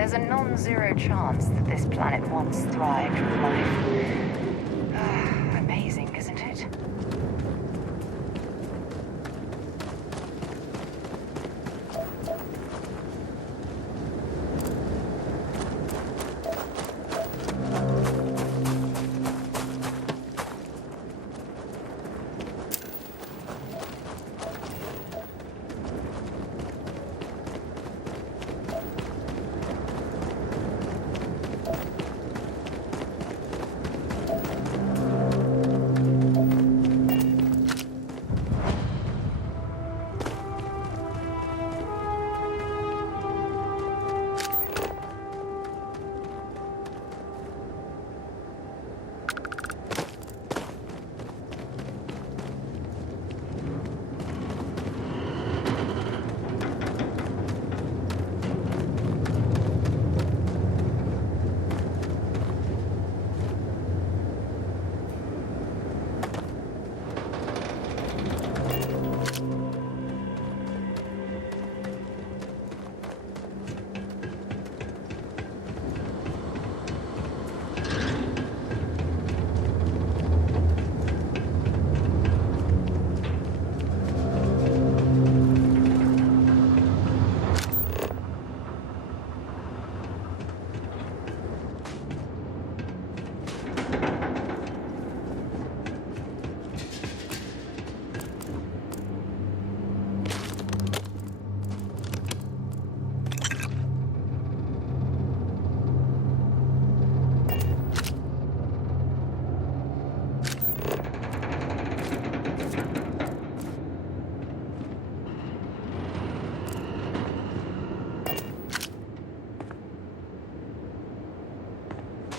There's a non-zero chance that this planet once thrived with life. Amazing, isn't it?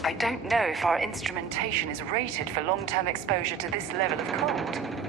I don't know if our instrumentation is rated for long-term exposure to this level of cold.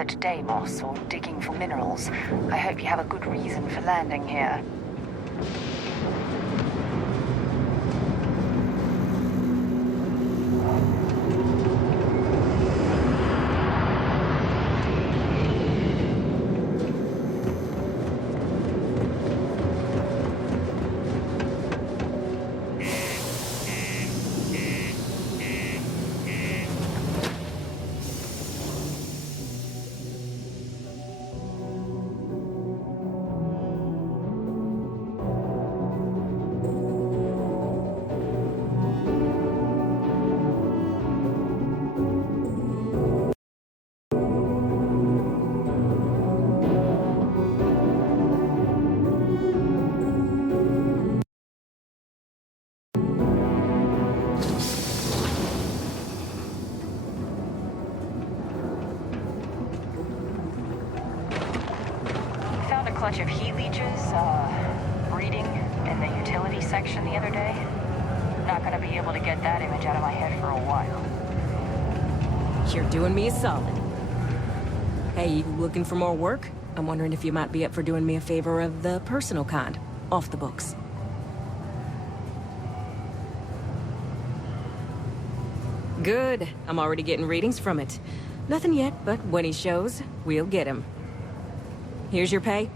at Deimos or digging for minerals, I hope you have a good reason for landing here. Clutch of heat leeches, breeding in the utility section the other day. Not gonna be able to get that image out of my head for a while. You're doing me a solid. Hey, you looking for more work? I'm wondering if you might be up for doing me a favor of the personal kind, off the books. Good. I'm already getting readings from it. Nothing yet, but when he shows, we'll get him. Here's your pay.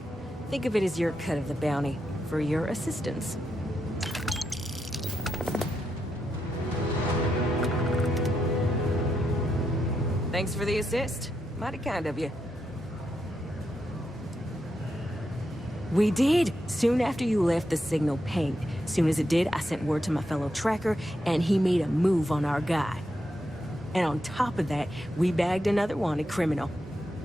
Think of it as your cut of the bounty for your assistance. Thanks for the assist. Mighty kind of you. We did! Soon after you left, the signal pinged. Soon as it did, I sent word to my fellow tracker, and he made a move on our guy. And on top of that, we bagged another wanted criminal.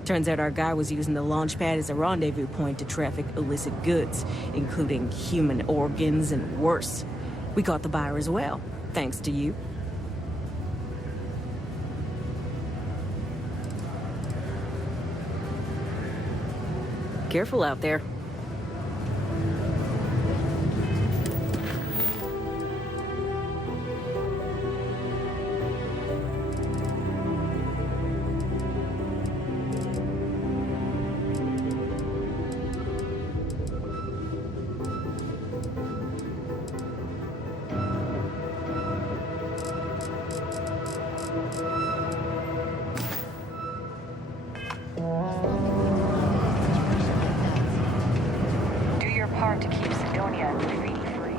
Turns out our guy was using the launch pad as a rendezvous point to traffic illicit goods, including human organs and worse. We caught the buyer as well, thanks to you. Careful out there. Do your part to keep Cydonia greedy-free.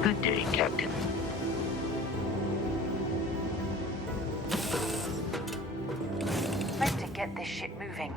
Good day, Captain. Time to get this shit moving.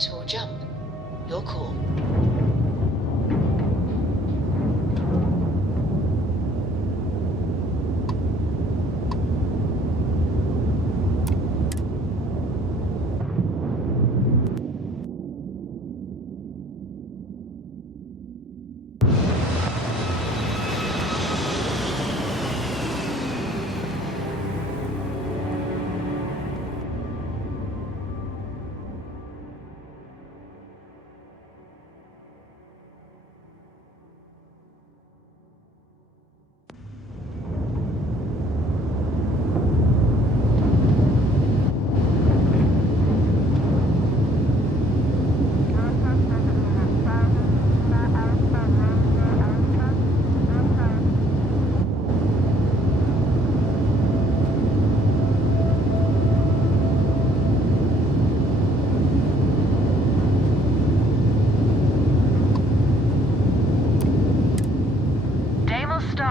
wait or jump. Your call.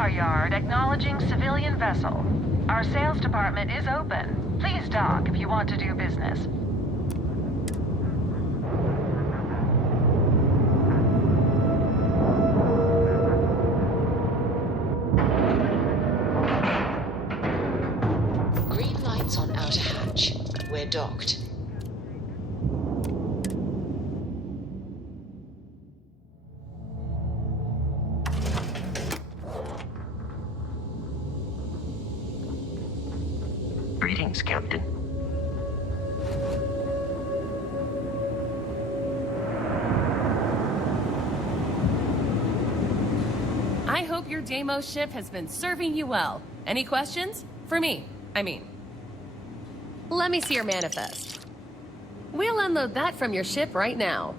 Yard acknowledging civilian vessel. Our sales department is open. Please dock if you want to do business. Green lights on outer hatch. We're docked. Greetings, Captain. I hope your Deimos ship has been serving you well. Any questions? For me, I mean. Let me see your manifest. We'll unload that from your ship right now.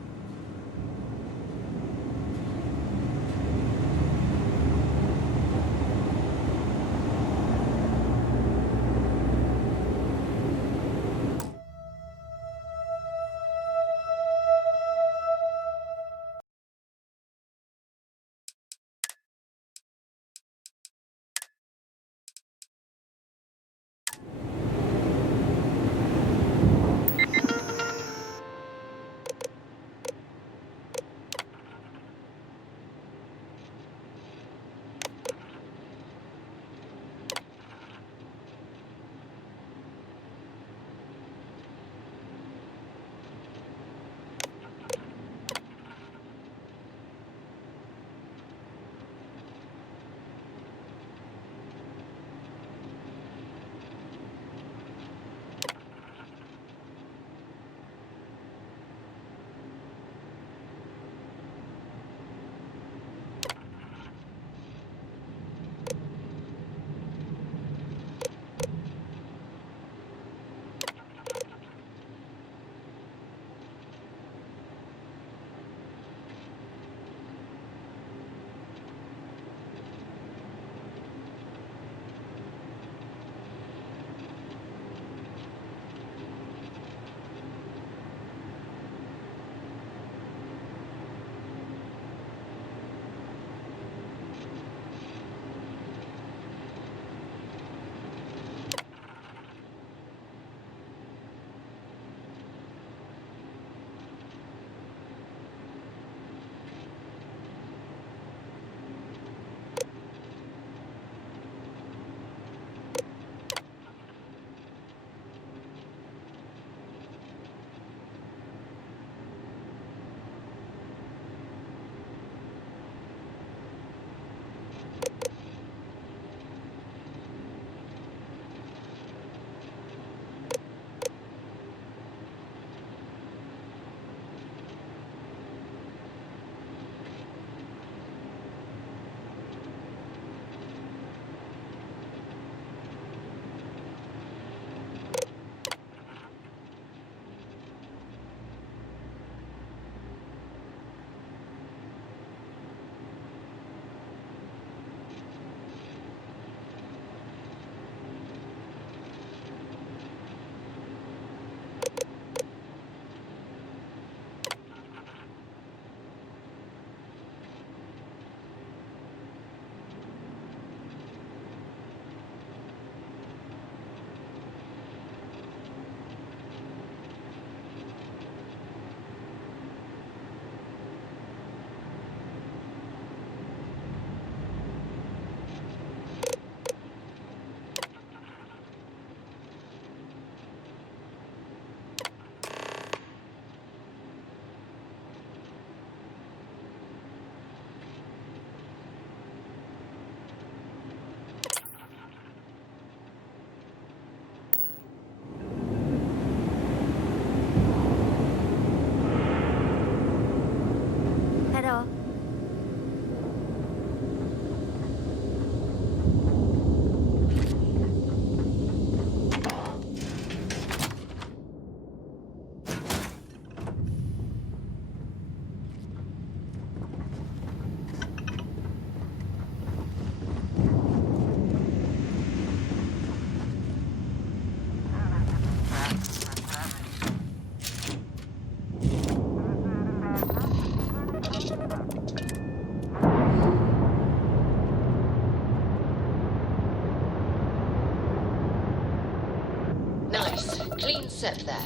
Nice. Clean set there.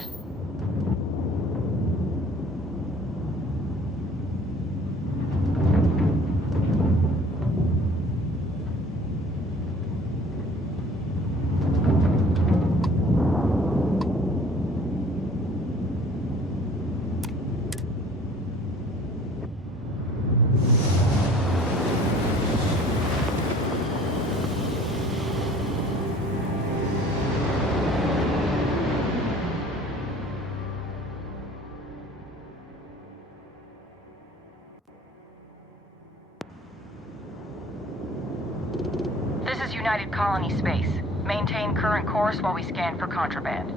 This is United Colony Space. Maintain current course while we scan for contraband.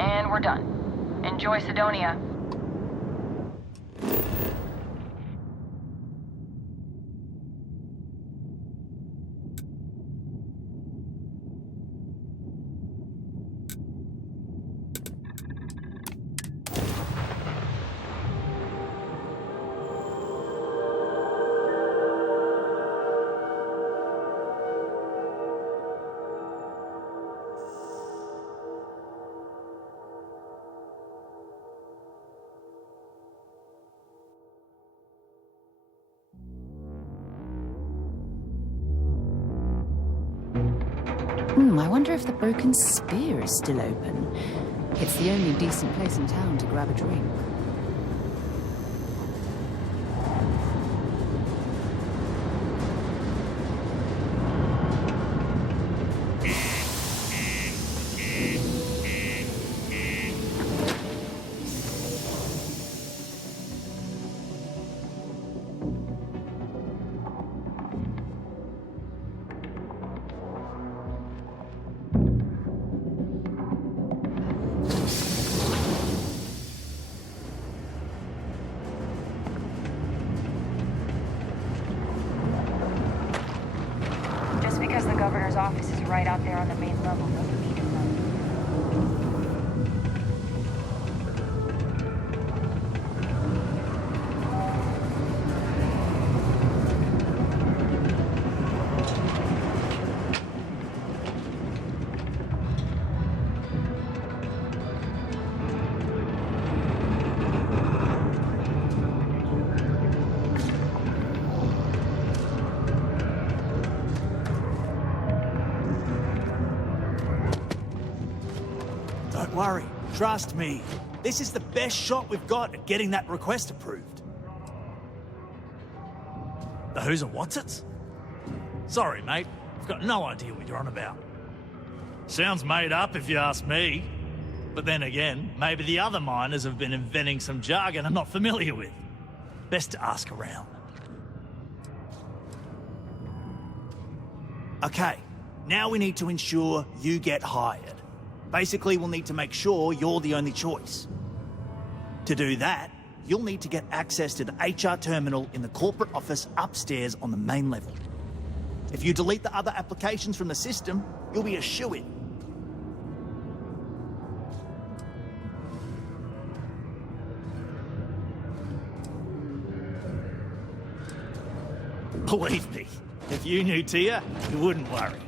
And we're done. Enjoy Cydonia. I wonder if the Broken Spear is still open. It's the only decent place in town to grab a drink. Because the governor's office is right out there on the main level, doesn't mean it's Don't worry, trust me. This is the best shot we've got at getting that request approved. The who's and what's it? Sorry, mate. I've got no idea what you're on about. Sounds made up if you ask me. But then again, maybe the other miners have been inventing some jargon I'm not familiar with. Best to ask around. Okay, now we need to ensure you get hired. Basically, we'll need to make sure you're the only choice. To do that, you'll need to get access to the HR terminal in the corporate office upstairs on the main level. If you delete the other applications from the system, you'll be a shoo-in. Believe me, if you knew Tia, you wouldn't worry.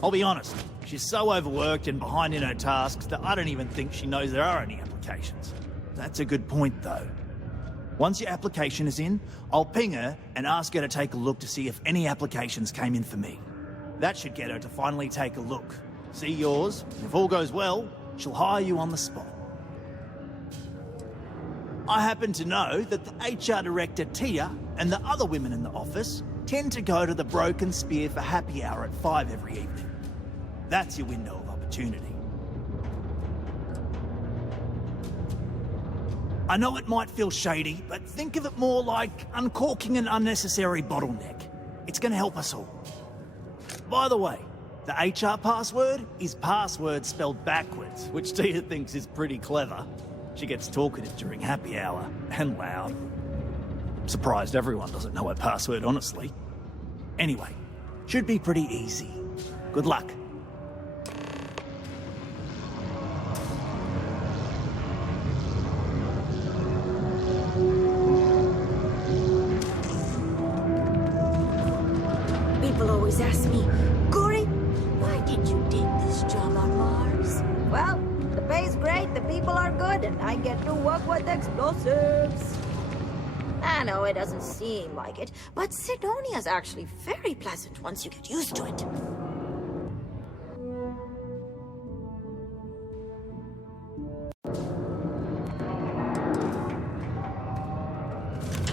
I'll be honest, she's so overworked and behind in her tasks that I don't even think she knows there are any applications. That's a good point, though. Once your application is in, I'll ping her and ask her to take a look to see if any applications came in for me. That should get her to finally take a look. See yours, and if all goes well, she'll hire you on the spot. I happen to know that the HR director, Tia, and the other women in the office tend to go to the Broken Spear for happy hour at 5 every evening. That's your window of opportunity. I know it might feel shady, but think of it more like uncorking an unnecessary bottleneck. It's going to help us all. By the way, the HR password is password spelled backwards, which Tia thinks is pretty clever. She gets talkative during happy hour, and loud. I'm surprised everyone doesn't know her password, honestly. Anyway, should be pretty easy. Good luck. People always always ask me, Gory, why did you take this job on Mars? Well, the pay's great, the people are good, and I get to work with explosives. I know it doesn't seem like it, but Cydonia's actually very pleasant once you get used to it.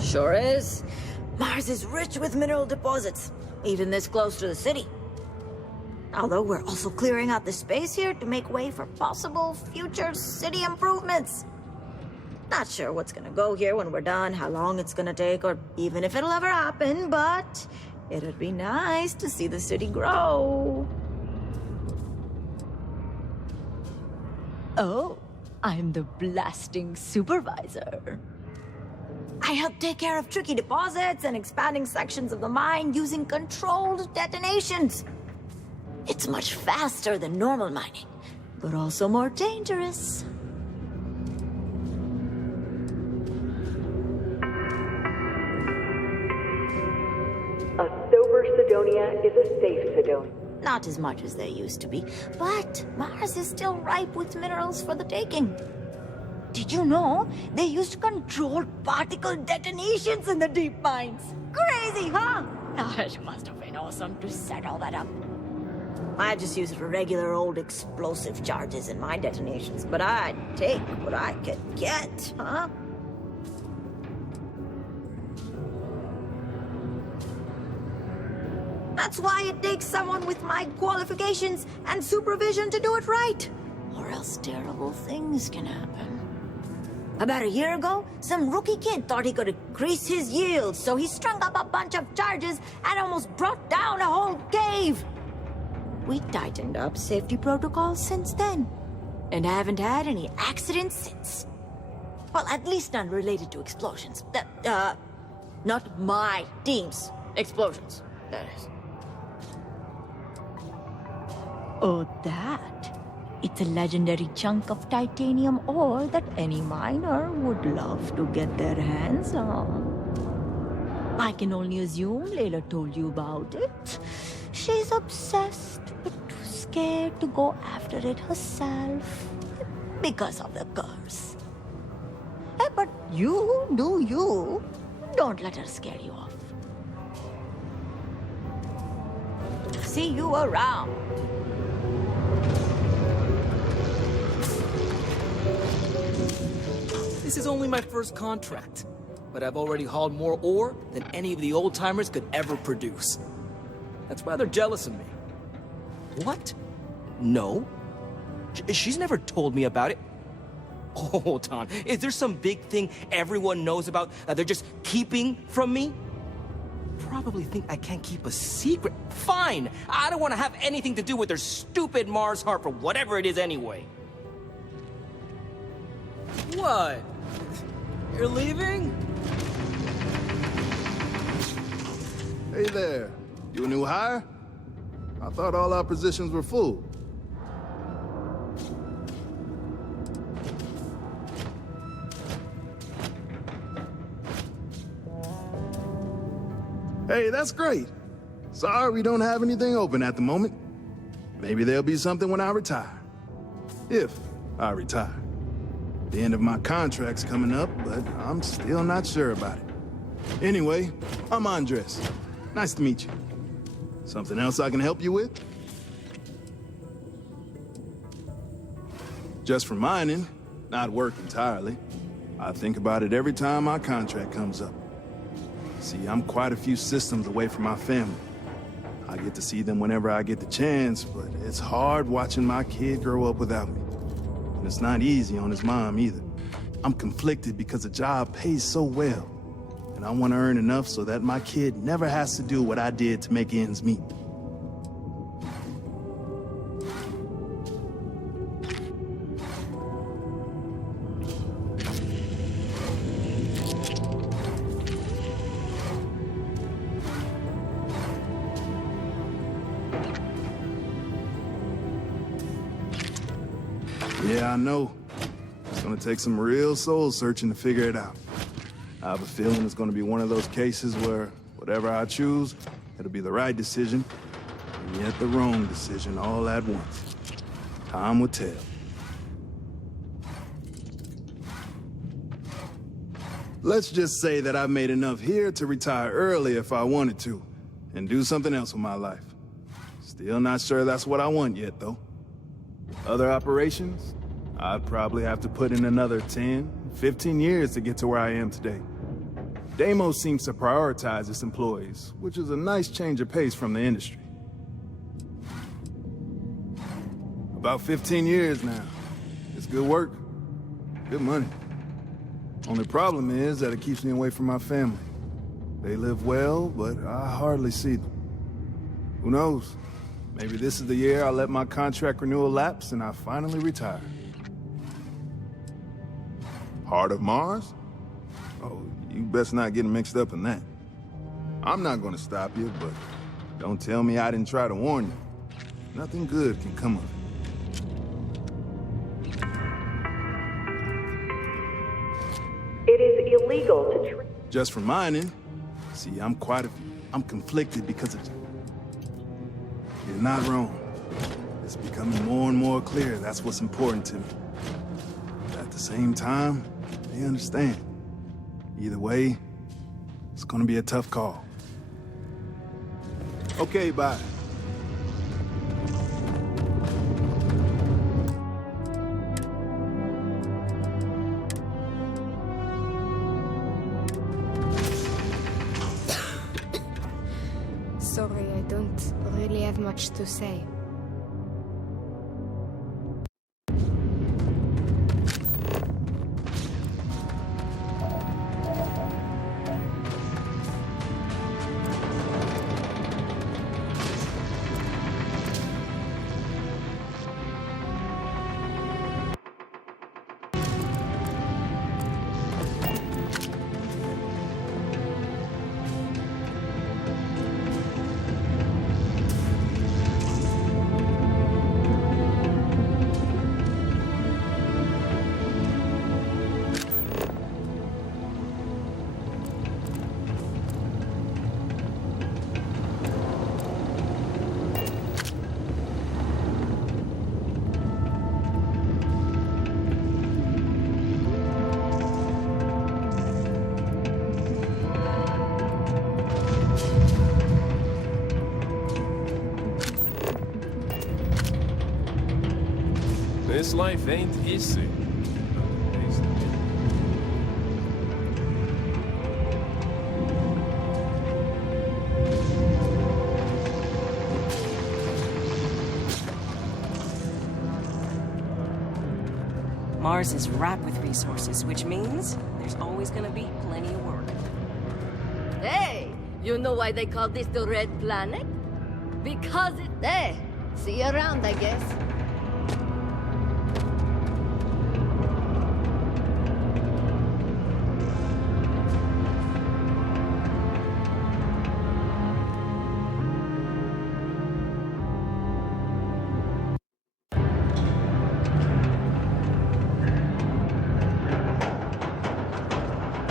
Sure is. Mars is rich with mineral deposits, even this close to the city. Although we're also clearing out the space here to make way for possible future city improvements. Not sure what's gonna go here when we're done, how long it's gonna take, or even if it'll ever happen, but it'd be nice to see the city grow. Oh, I'm the blasting supervisor. I help take care of tricky deposits and expanding sections of the mine using controlled detonations. It's much faster than normal mining, but also more dangerous. A sober Cydonia is a safe Cydonia. Not as much as they used to be, but Mars is still ripe with minerals for the taking. Did you know they used controlled particle detonations in the deep mines? Crazy, huh? It must have been awesome to set all that up. I just use regular old explosive charges in my detonations, but I'd take what I could get, huh? That's why it takes someone with my qualifications and supervision to do it right, or else terrible things can happen. About a year ago, some rookie kid thought he could increase his yield, so he strung up a bunch of charges and almost brought down a whole cave. We tightened up safety protocols since then, and haven't had any accidents since. Well, at least none related to explosions. Not my team's explosions, that is. Oh, that? It's a legendary chunk of titanium ore that any miner would love to get their hands on. I can only assume Layla told you about it. She's obsessed, but too scared to go after it herself. Because of the curse. But you do you. Don't let her scare you off. See you around. This is only my first contract, but I've already hauled more ore than any of the old-timers could ever produce. That's rather jealous of me. What? No. She's never told me about it. Hold on. Is there some big thing everyone knows about that they're just keeping from me? Probably think I can't keep a secret. Fine. I don't want to have anything to do with their stupid Mars harp or whatever it is anyway. What? You're leaving? Hey there. You a new hire? I thought all our positions were full. Hey, that's great. Sorry we don't have anything open at the moment. Maybe there'll be something when I retire. If I retire. The end of my contract's coming up, but I'm still not sure about it. Anyway, I'm Andres. Nice to meet you. Something else I can help you with? Just for mining, not work entirely. I think about it every time my contract comes up. See, I'm quite a few systems away from my family. I get to see them whenever I get the chance, but it's hard watching my kid grow up without me. And it's not easy on his mom either. I'm conflicted because the job pays so well. And I want to earn enough so that my kid never has to do what I did to make ends meet. Yeah, I know. It's gonna take some real soul searching to figure it out. I have a feeling it's gonna be one of those cases where whatever I choose, it'll It'll be the right decision, and yet the wrong decision all at once. Time will tell. Let's just say that I've made enough here to retire early if I wanted to, and do something else with my life. Still not sure that's what I want yet, though. Other operations? I'd probably have to put in another 10, 15 years to get to where I am today. Deimos seems to prioritize its employees, which is a nice change of pace from the industry. About 15 years now. It's good work, good money. Only problem is that it keeps me away from my family. They live well, but I hardly see them. Who knows? Maybe this is the year I let my contract renewal lapse and I finally retire. Heart of Mars? Oh, you best not get mixed up in that. I'm not gonna stop you, but don't tell me I didn't try to warn you. Nothing good can come of it. It is illegal to Just for mining. See, I'm conflicted because of... You're not wrong. It's becoming more and more clear that's what's important to me. At the same time, they understand. Either way, it's gonna be a tough call. Okay, bye. Sorry, I don't really have much to say. This life ain't easy. Mars is ripe with resources, which means there's always gonna be plenty of work. Hey, you know why they call this the Red Planet? Because it's there. See you around, I guess.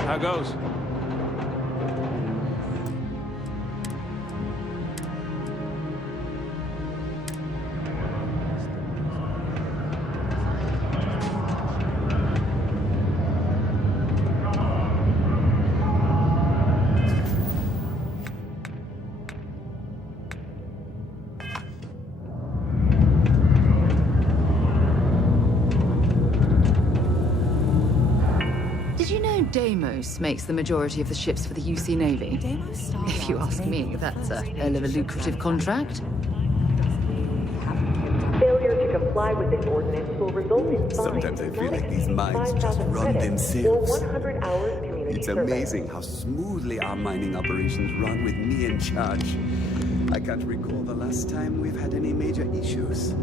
How goes? Deimos makes the majority of the ships for the UC Navy. If you ask me, that's a hell of a lucrative contract. Failure to comply with this ordinance will result in fines. Sometimes I feel like these mines just run themselves. Or 100 hours community It's service. amazing how smoothly our mining operations run with me in charge. I can't recall the last time we've had any major issues.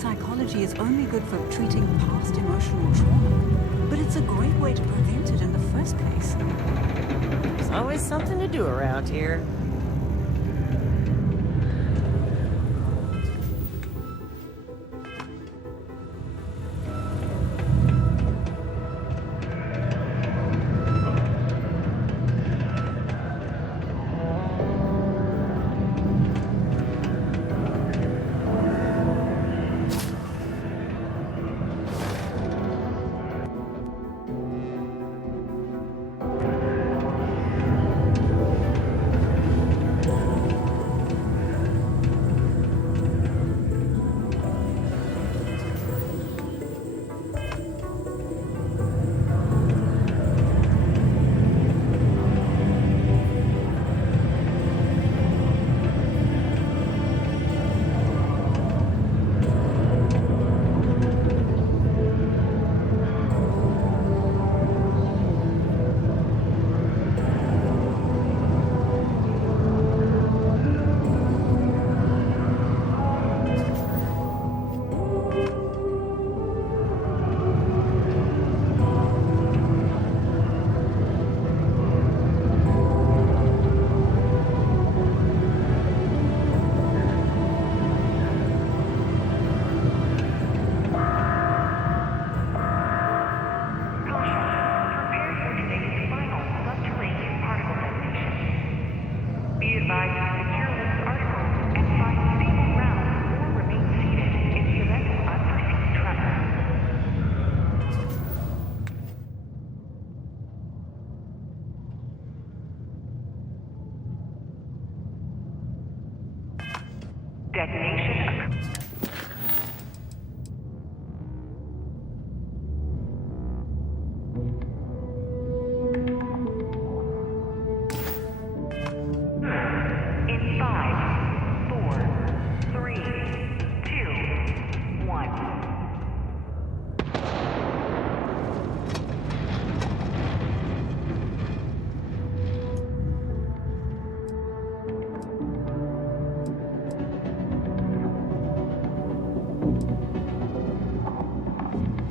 psychology is only good for treating past emotional trauma, but it's a great way to prevent it in the first place. There's always something to do around here.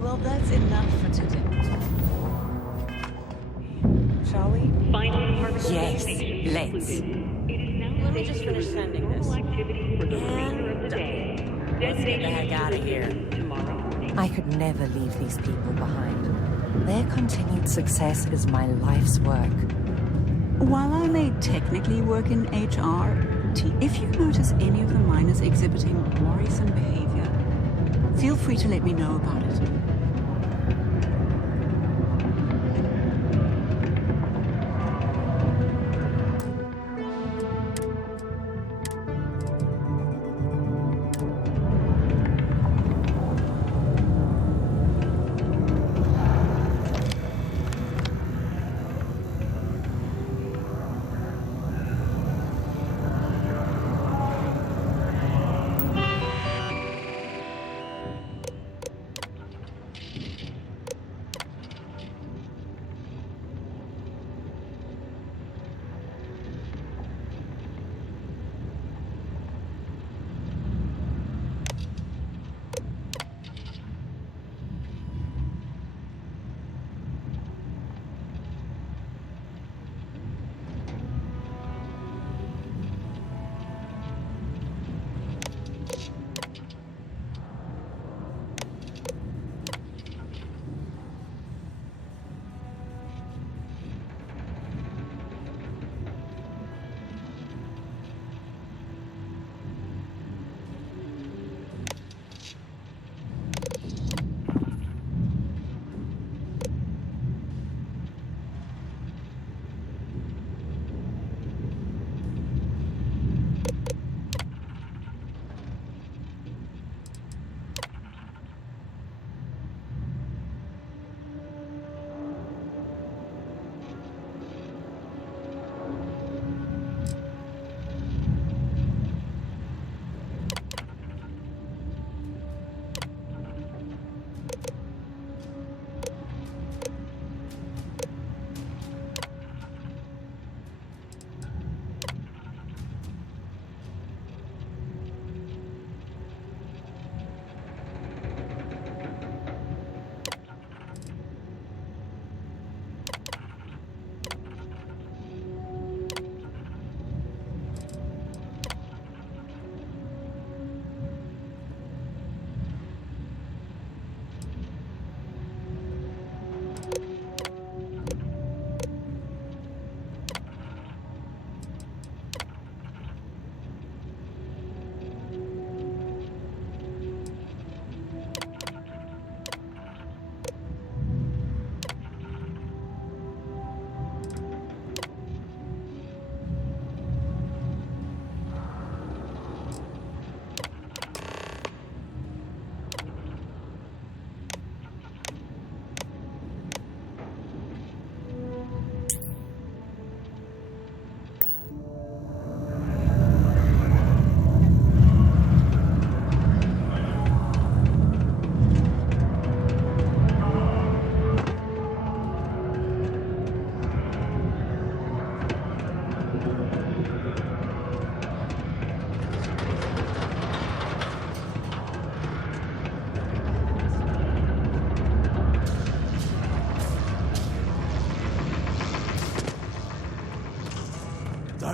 Well, that's enough for today. Shall we? Yes, let's. Let me just finish sending this. And let's get the heck out of here. I could never leave these people behind. Their continued success is my life's work. While I may technically work in HR, if you notice any of the miners exhibiting worrisome behavior, feel free to let me know about it.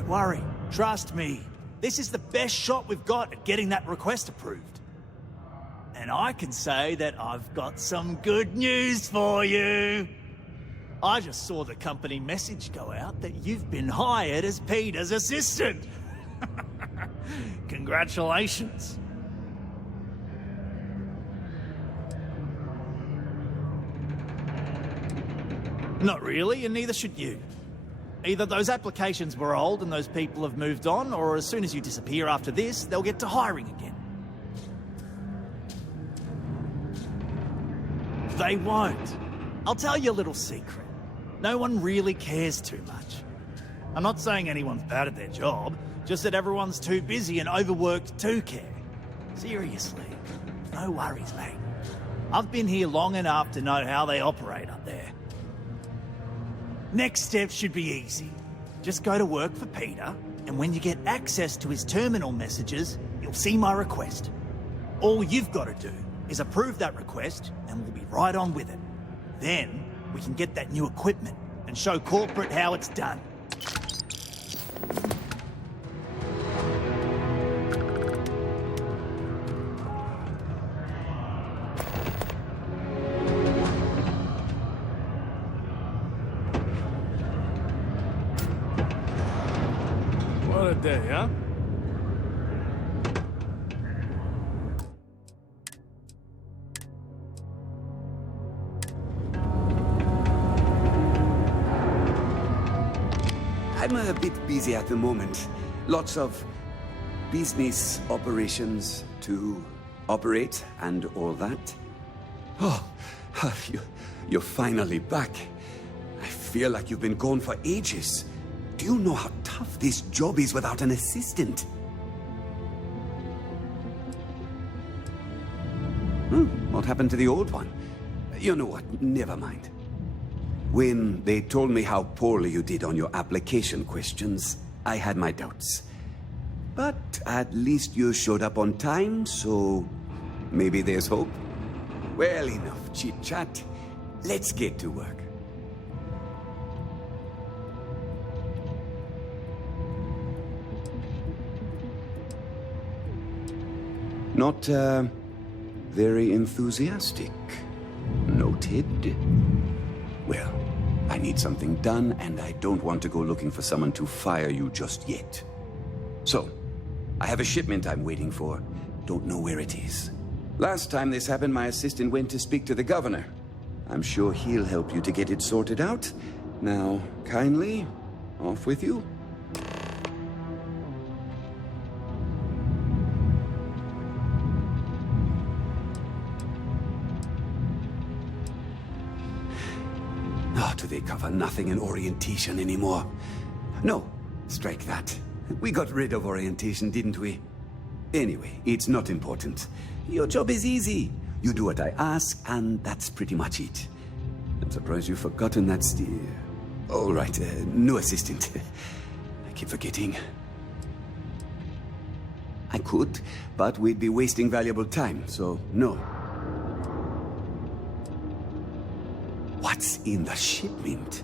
Don't worry. Trust me. This is the best shot we've got at getting that request approved. And I can say that I've got some good news for you. I just saw the company message go out that you've been hired as Peter's assistant. Congratulations. Not really, and neither should you. Either those applications were old and those people have moved on, or as soon as you disappear after this, they'll get to hiring again. They won't. I'll tell you a little secret. No one really cares too much. I'm not saying anyone's bad at their job, just that everyone's too busy and overworked to care. Seriously, no worries, mate. I've been here long enough to know how they operate up there. Next step should be easy. Just go to work for Peter, and when you get access to his terminal messages, you'll see my request. All you've got to do is approve that request, and we'll be right on with it. Then, we can get that new equipment and show corporate how it's done. What a day, huh? I'm a bit busy at the moment. Lots of business operations to operate and all that. Oh, you're finally back. I feel like you've been gone for ages. Do you know how tough this job is without an assistant? What happened to the old one? You know what, never mind. When they told me how poorly you did on your application questions, I had my doubts. But at least you showed up on time, so maybe there's hope. Well, enough chit-chat. Let's get to work. Not, very enthusiastic. Noted. Well, I need something done, and I don't want to go looking for someone to fire you just yet. So, I have a shipment I'm waiting for. Don't know where it is. Last time this happened, my assistant went to speak to the governor. I'm sure he'll help you to get it sorted out. Now, kindly, off with you. Do they cover nothing in orientation anymore? No, strike that. We got rid of orientation, didn't we? Anyway, it's not important. Your job is easy. You do what I ask, and that's pretty much it. I'm surprised you've forgotten that all right, no assistant. I keep forgetting. I could, but we'd be wasting valuable time, so no. What's in the shipment?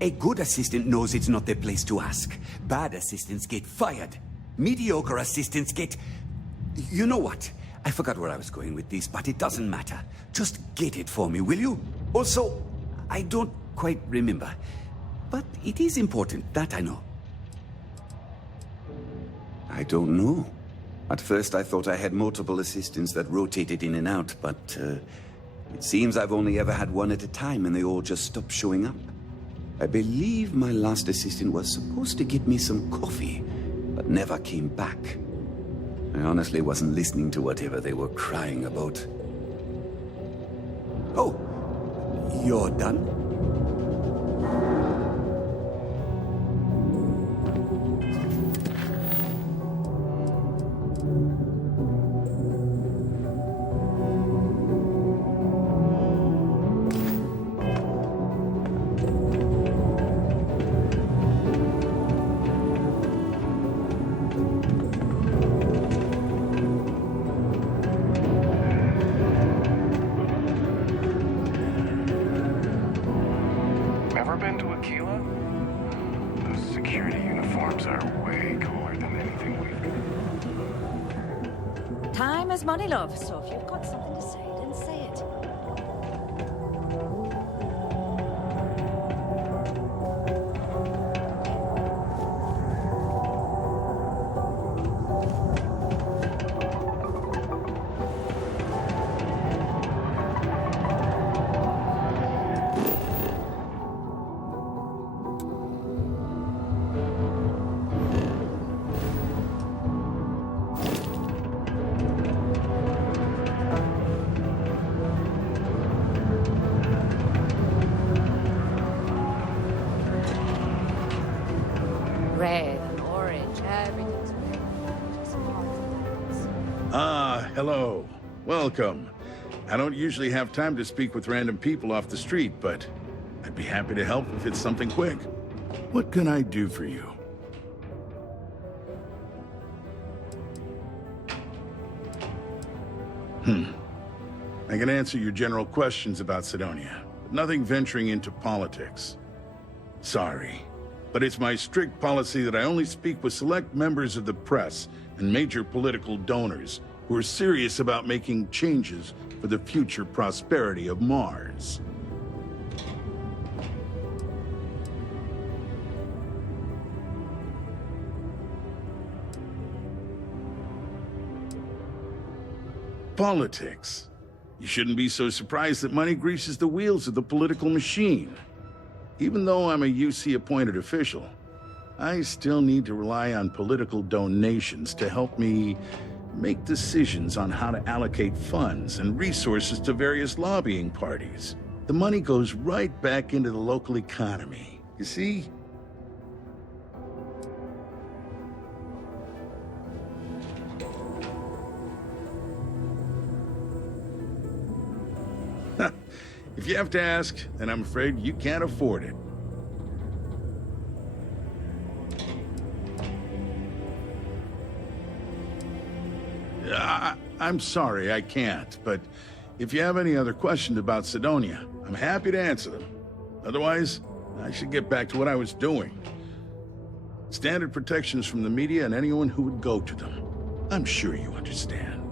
A good assistant knows it's not their place to ask. Bad assistants get fired. Mediocre assistants get... You know what? I forgot where I was going with this, but it doesn't matter. Just get it for me, will you? Also, I don't quite remember. But it is important, that I know. I don't know. At first I thought I had multiple assistants that rotated in and out, but... it seems I've only ever had one at a time, and they all just stopped showing up. I believe my last assistant was supposed to get me some coffee, but never came back. I honestly wasn't listening to whatever they were crying about. Oh, you're done? uniforms are way cooler than anything we've... Time is money, love, so if you've got something to say, then say it. Red and orange, everything's red. Hello. Welcome. I don't usually have time to speak with random people off the street, but I'd be happy to help if it's something quick. What can I do for you? I can answer your general questions about Cydonia, but nothing venturing into politics. Sorry, but it's my strict policy that I only speak with select members of the press and major political donors who are serious about making changes for the future prosperity of Mars. Politics. You shouldn't be so surprised that money greases the wheels of the political machine. Even though I'm a UC-appointed official, I still need to rely on political donations to help me make decisions on how to allocate funds and resources to various lobbying parties. The money goes right back into the local economy. You see? If you have to ask, then I'm afraid you can't afford it. I'm sorry, I can't, but if you have any other questions about Cydonia, I'm happy to answer them. Otherwise, I should get back to what I was doing. Standard protections from the media and anyone who would go to them. I'm sure you understand.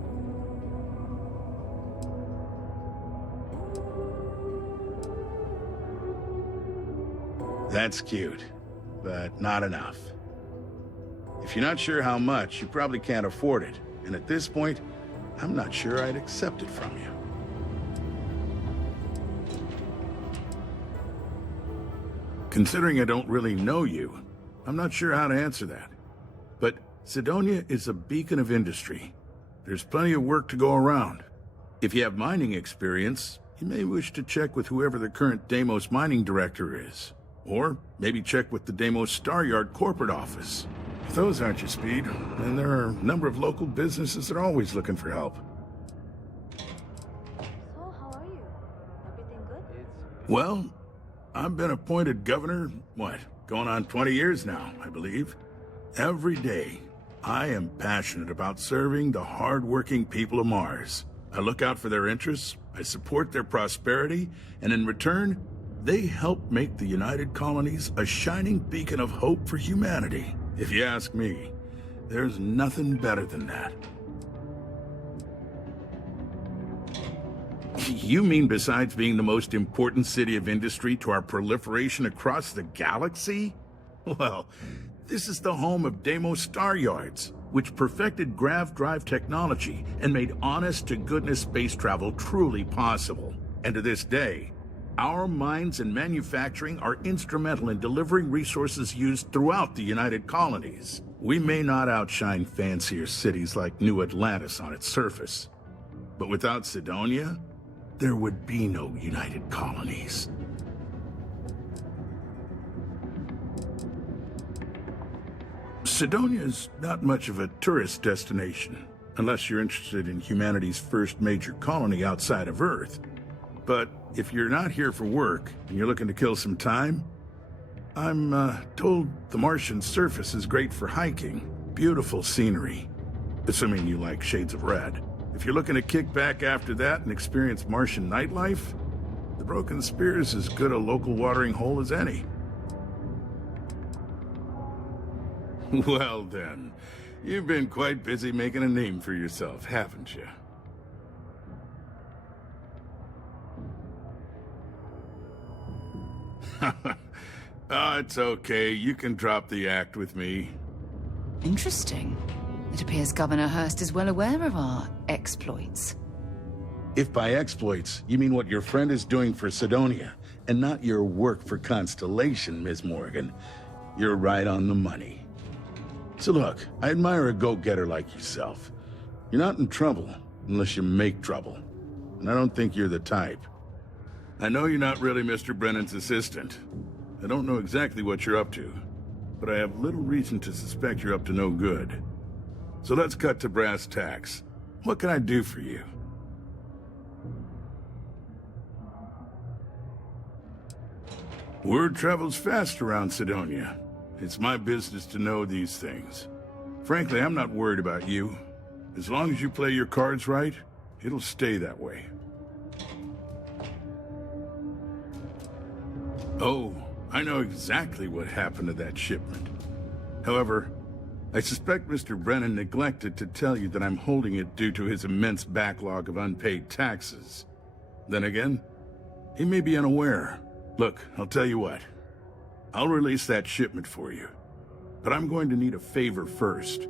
That's cute, but not enough. If you're not sure how much, you probably can't afford it. And at this point, I'm not sure I'd accept it from you. Considering I don't really know you, I'm not sure how to answer that. But Cydonia is a beacon of industry. There's plenty of work to go around. If you have mining experience, you may wish to check with whoever the current Deimos mining director is. Or maybe check with the Deimos Star Yard corporate office. If those aren't your speed, then there are a number of local businesses that are always looking for help. So, how are you? Everything good? Well, I've been appointed governor, going on 20 years now, I believe. Every day, I am passionate about serving the hard-working people of Mars. I look out for their interests, I support their prosperity, and in return, they help make the United Colonies a shining beacon of hope for humanity. If you ask me, there's nothing better than that. You mean besides being the most important city of industry to our proliferation across the galaxy? Well, this is the home of Deimos Star Yards, which perfected grav drive technology and made honest-to-goodness space travel truly possible. And to this day, our mines and manufacturing are instrumental in delivering resources used throughout the United Colonies. We may not outshine fancier cities like New Atlantis on its surface, but without Cydonia, there would be no United Colonies. Cydonia is not much of a tourist destination, unless you're interested in humanity's first major colony outside of Earth. But if you're not here for work and you're looking to kill some time, I'm told the Martian surface is great for hiking. Beautiful scenery, assuming you like shades of red. If you're looking to kick back after that and experience Martian nightlife, the Broken Spear is as good a local watering hole as any. Well then, you've been quite busy making a name for yourself, haven't you? Oh, it's okay. You can drop the act with me. Interesting. It appears Governor Hurst is well aware of our exploits. If by exploits, you mean what your friend is doing for Cydonia, and not your work for Constellation, Ms. Morgan, you're right on the money. So look, I admire a go-getter like yourself. You're not in trouble unless you make trouble. And I don't think you're the type. I know you're not really Mr. Brennan's assistant. I don't know exactly what you're up to, but I have little reason to suspect you're up to no good. So let's cut to brass tacks. What can I do for you? Word travels fast around Cydonia. It's my business to know these things. Frankly, I'm not worried about you. As long as you play your cards right, it'll stay that way. Oh, I know exactly what happened to that shipment. However, I suspect Mr. Brennan neglected to tell you that I'm holding it due to his immense backlog of unpaid taxes. Then again, he may be unaware. Look, I'll tell you what. I'll release that shipment for you. But I'm going to need a favor first,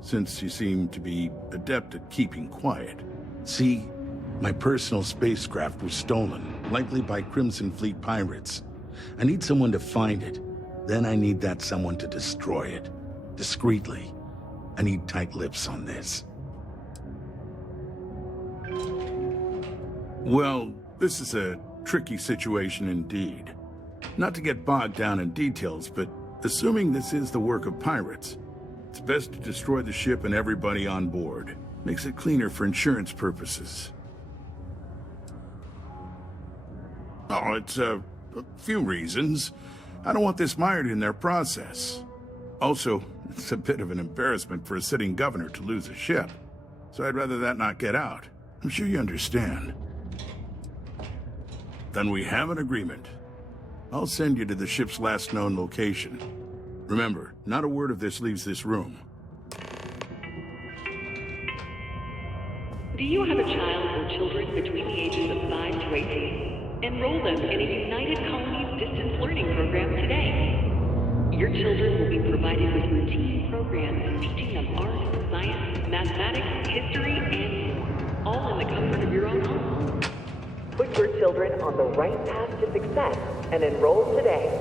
since you seem to be adept at keeping quiet. See, my personal spacecraft was stolen, likely by Crimson Fleet pirates. I need someone to find it. Then I need that someone to destroy it. Discreetly. I need tight lips on this. Well, this is a tricky situation indeed. Not to get bogged down in details, but assuming this is the work of pirates, it's best to destroy the ship and everybody on board. Makes it cleaner for insurance purposes. Oh, it's a few reasons. I don't want this mired in their process. Also, it's a bit of an embarrassment for a sitting governor to lose a ship. So I'd rather that not get out. I'm sure you understand. Then we have an agreement. I'll send you to the ship's last known location. Remember, not a word of this leaves this room. Do you have a child or children between the ages of 5 to 18? Enroll them in a United Colonies distance learning program today. Your children will be provided with routine programs teaching them art, science, mathematics, history, and more, all in the comfort of your own home. Put your children on the right path to success and enroll today.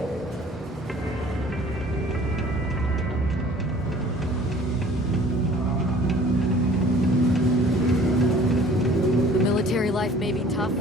Military life may be tough.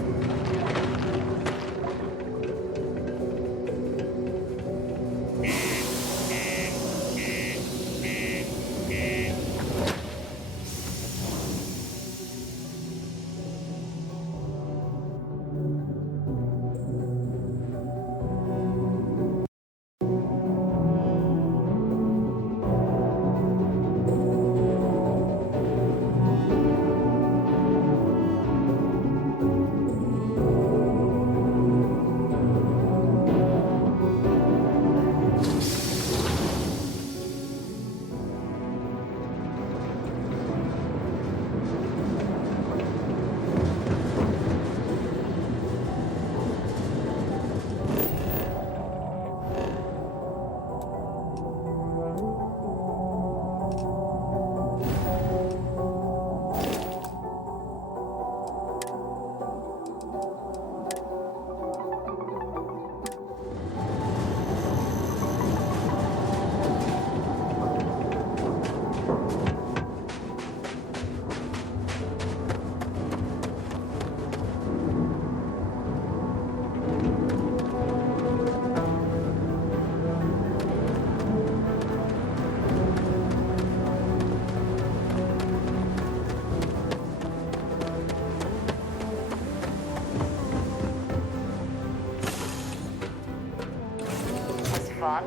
Fun.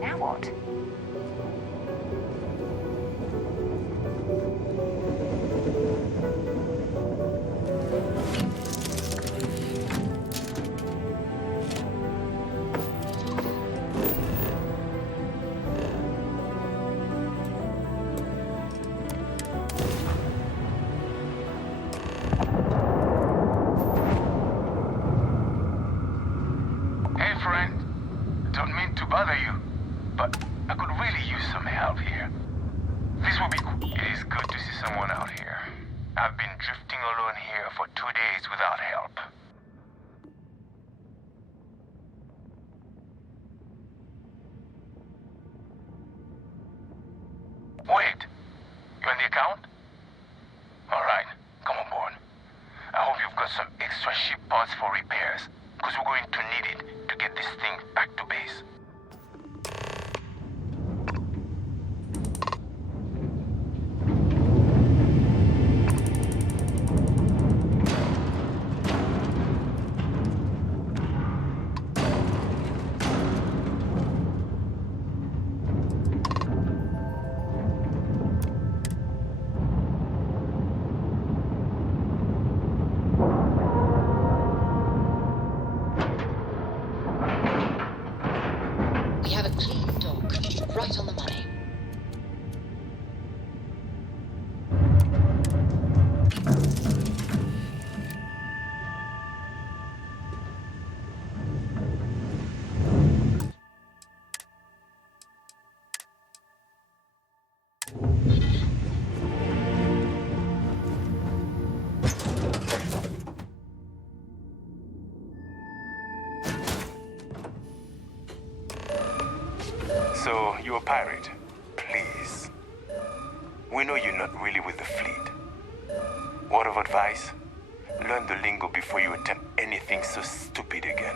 Now what? bother you, but I could really use some help here. This will be cool. It is good to see someone out here. I've been drifting alone here for 2 days without help. Wait, you on the account? Alright, come on board. I hope you've got some extra ship parts for repairs, because we're going to need it to get this thing back to base. We have a clean dock, right on the money. So, you're a pirate? Please. We know you're not really with the fleet. Word of advice? Learn the lingo before you attempt anything so stupid again.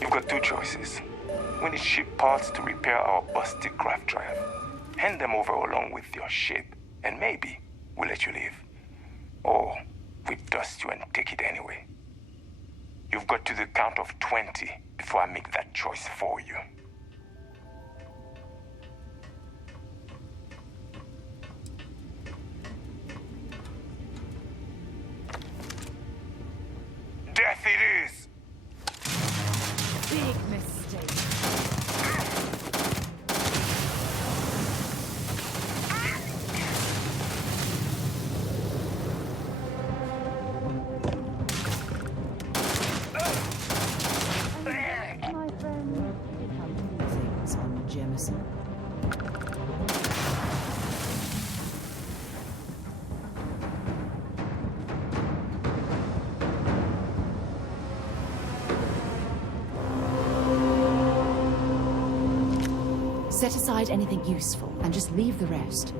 You've got two choices. We need ship parts to repair our busted craft drive. Hand them over along with your ship, and maybe we'll let you leave. Or we dust you and take it anyway. You've got to the count of 20 before I make that choice for you. Death it is! Big mistake. Things on Jemison. Set aside anything useful and just leave the rest.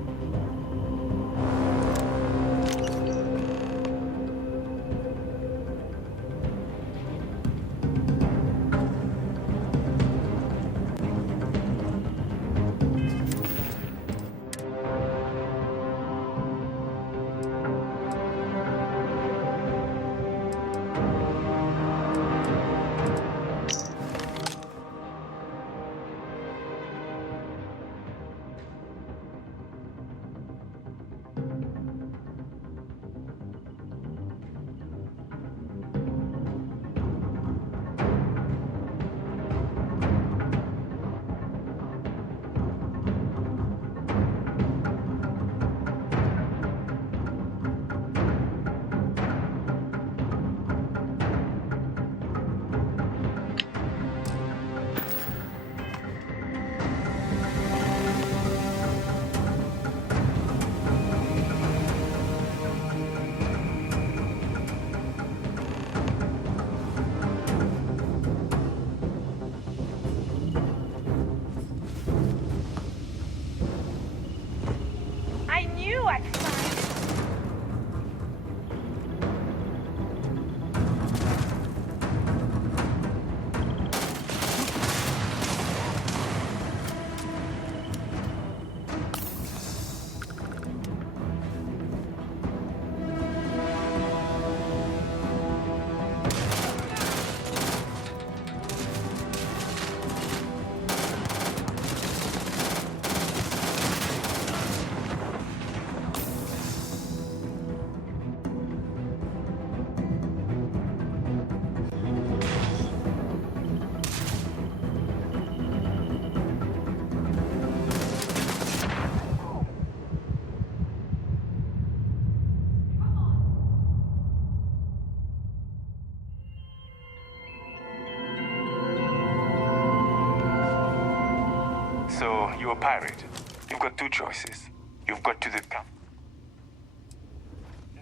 you a pirate? You've got two choices. You've got to the camp.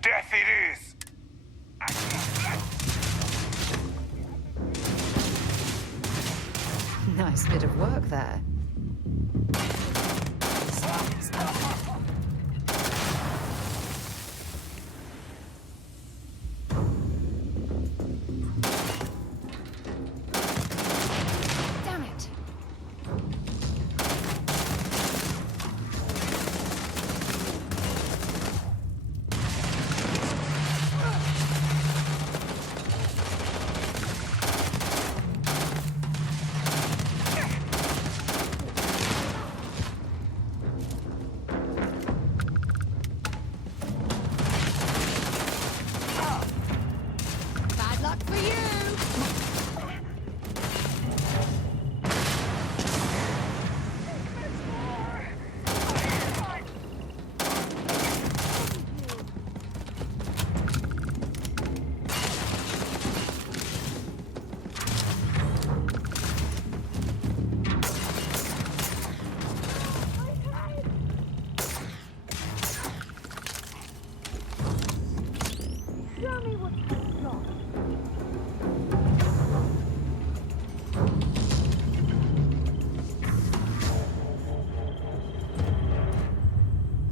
Death it is! Nice bit of work there. Damn it! Bad luck for you!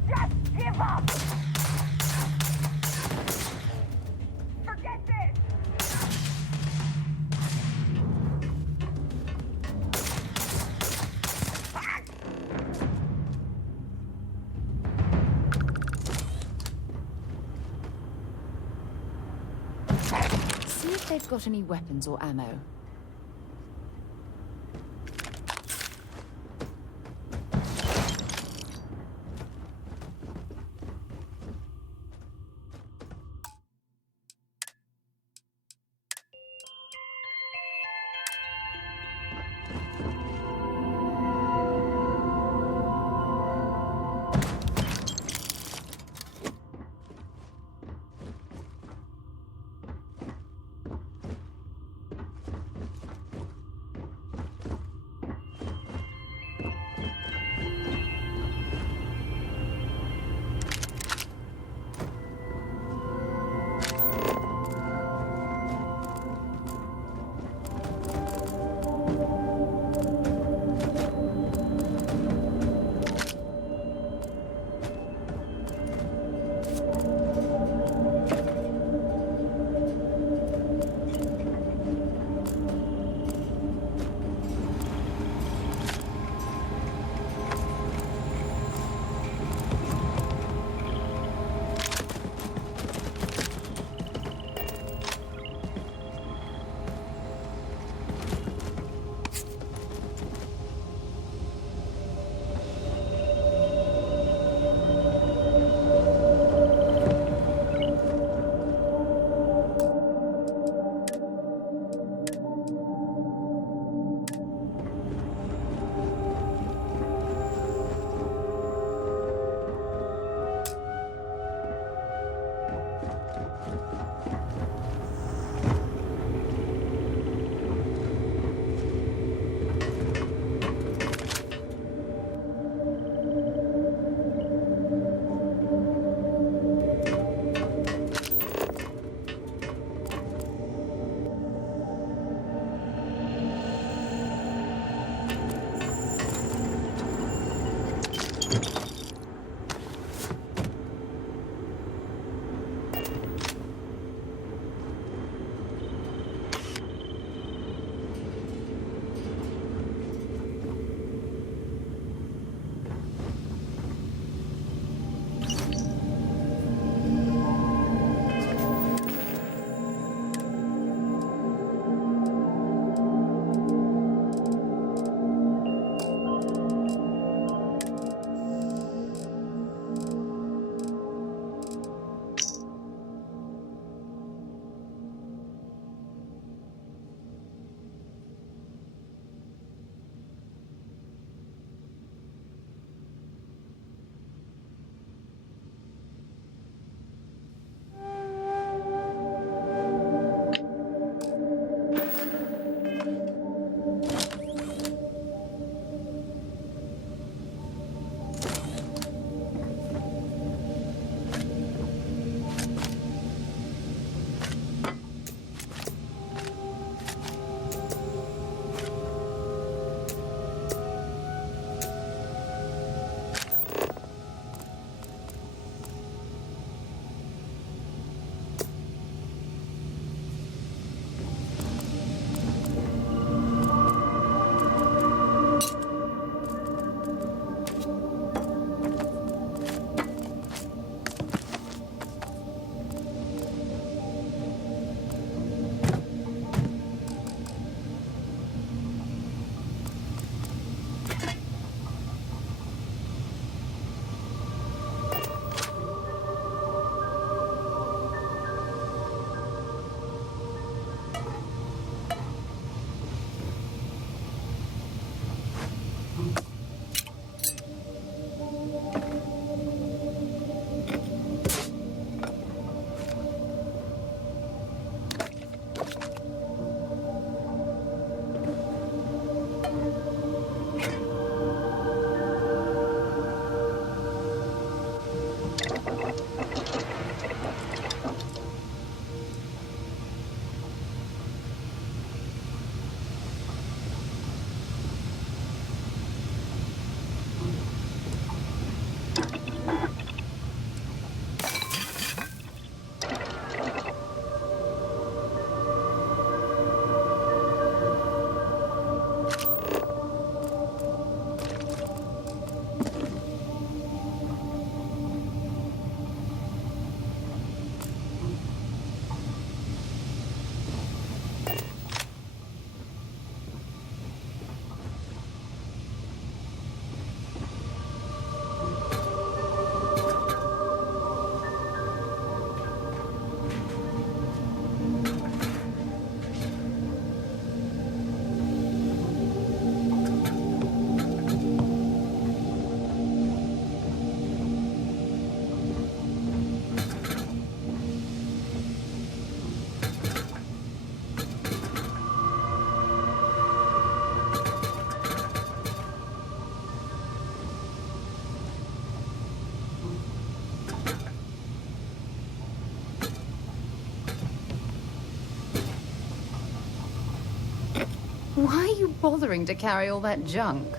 Just give up! Forget this! See if they've got any weapons or ammo. Why are you bothering to carry all that junk?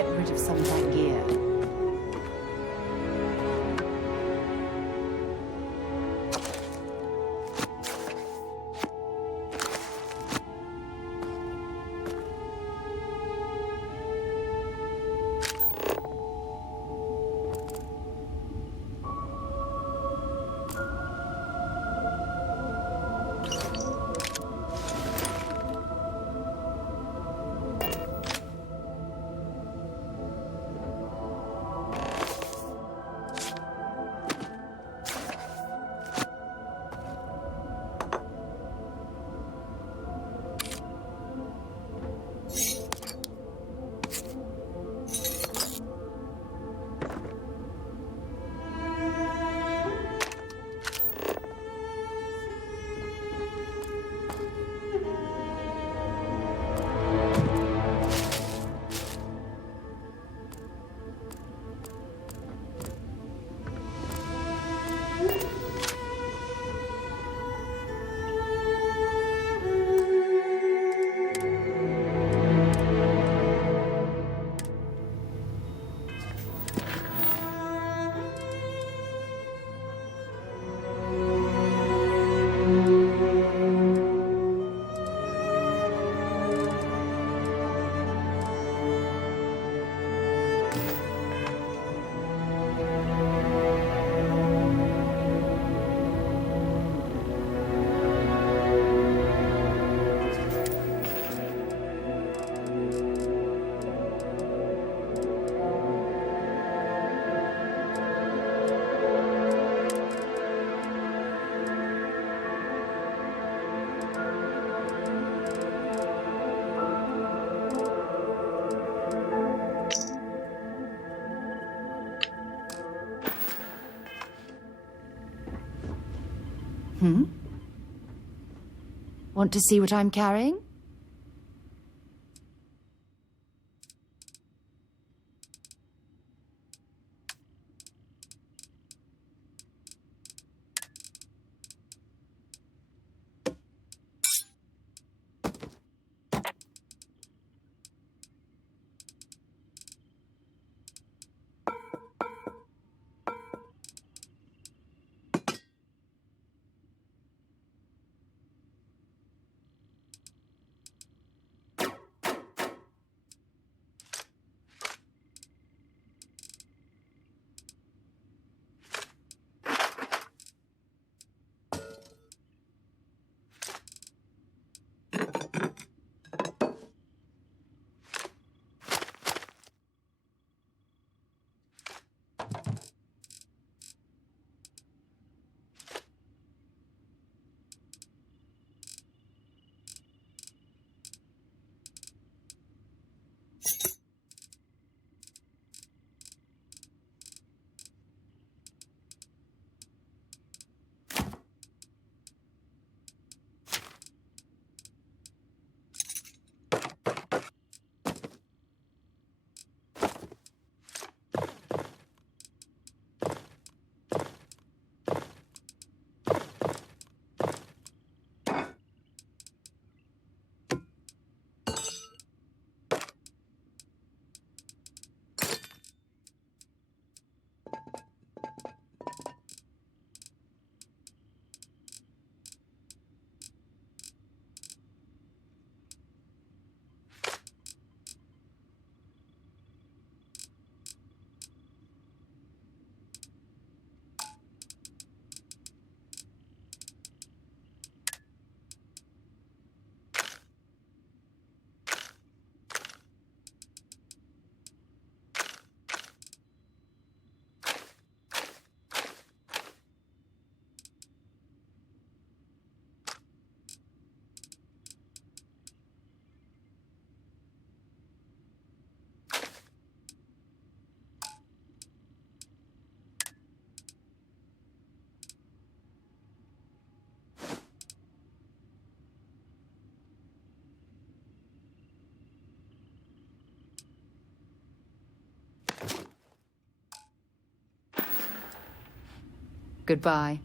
get rid of some of that gear. Want to see what I'm carrying? Goodbye.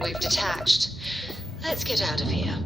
We've detached. Let's get out of here.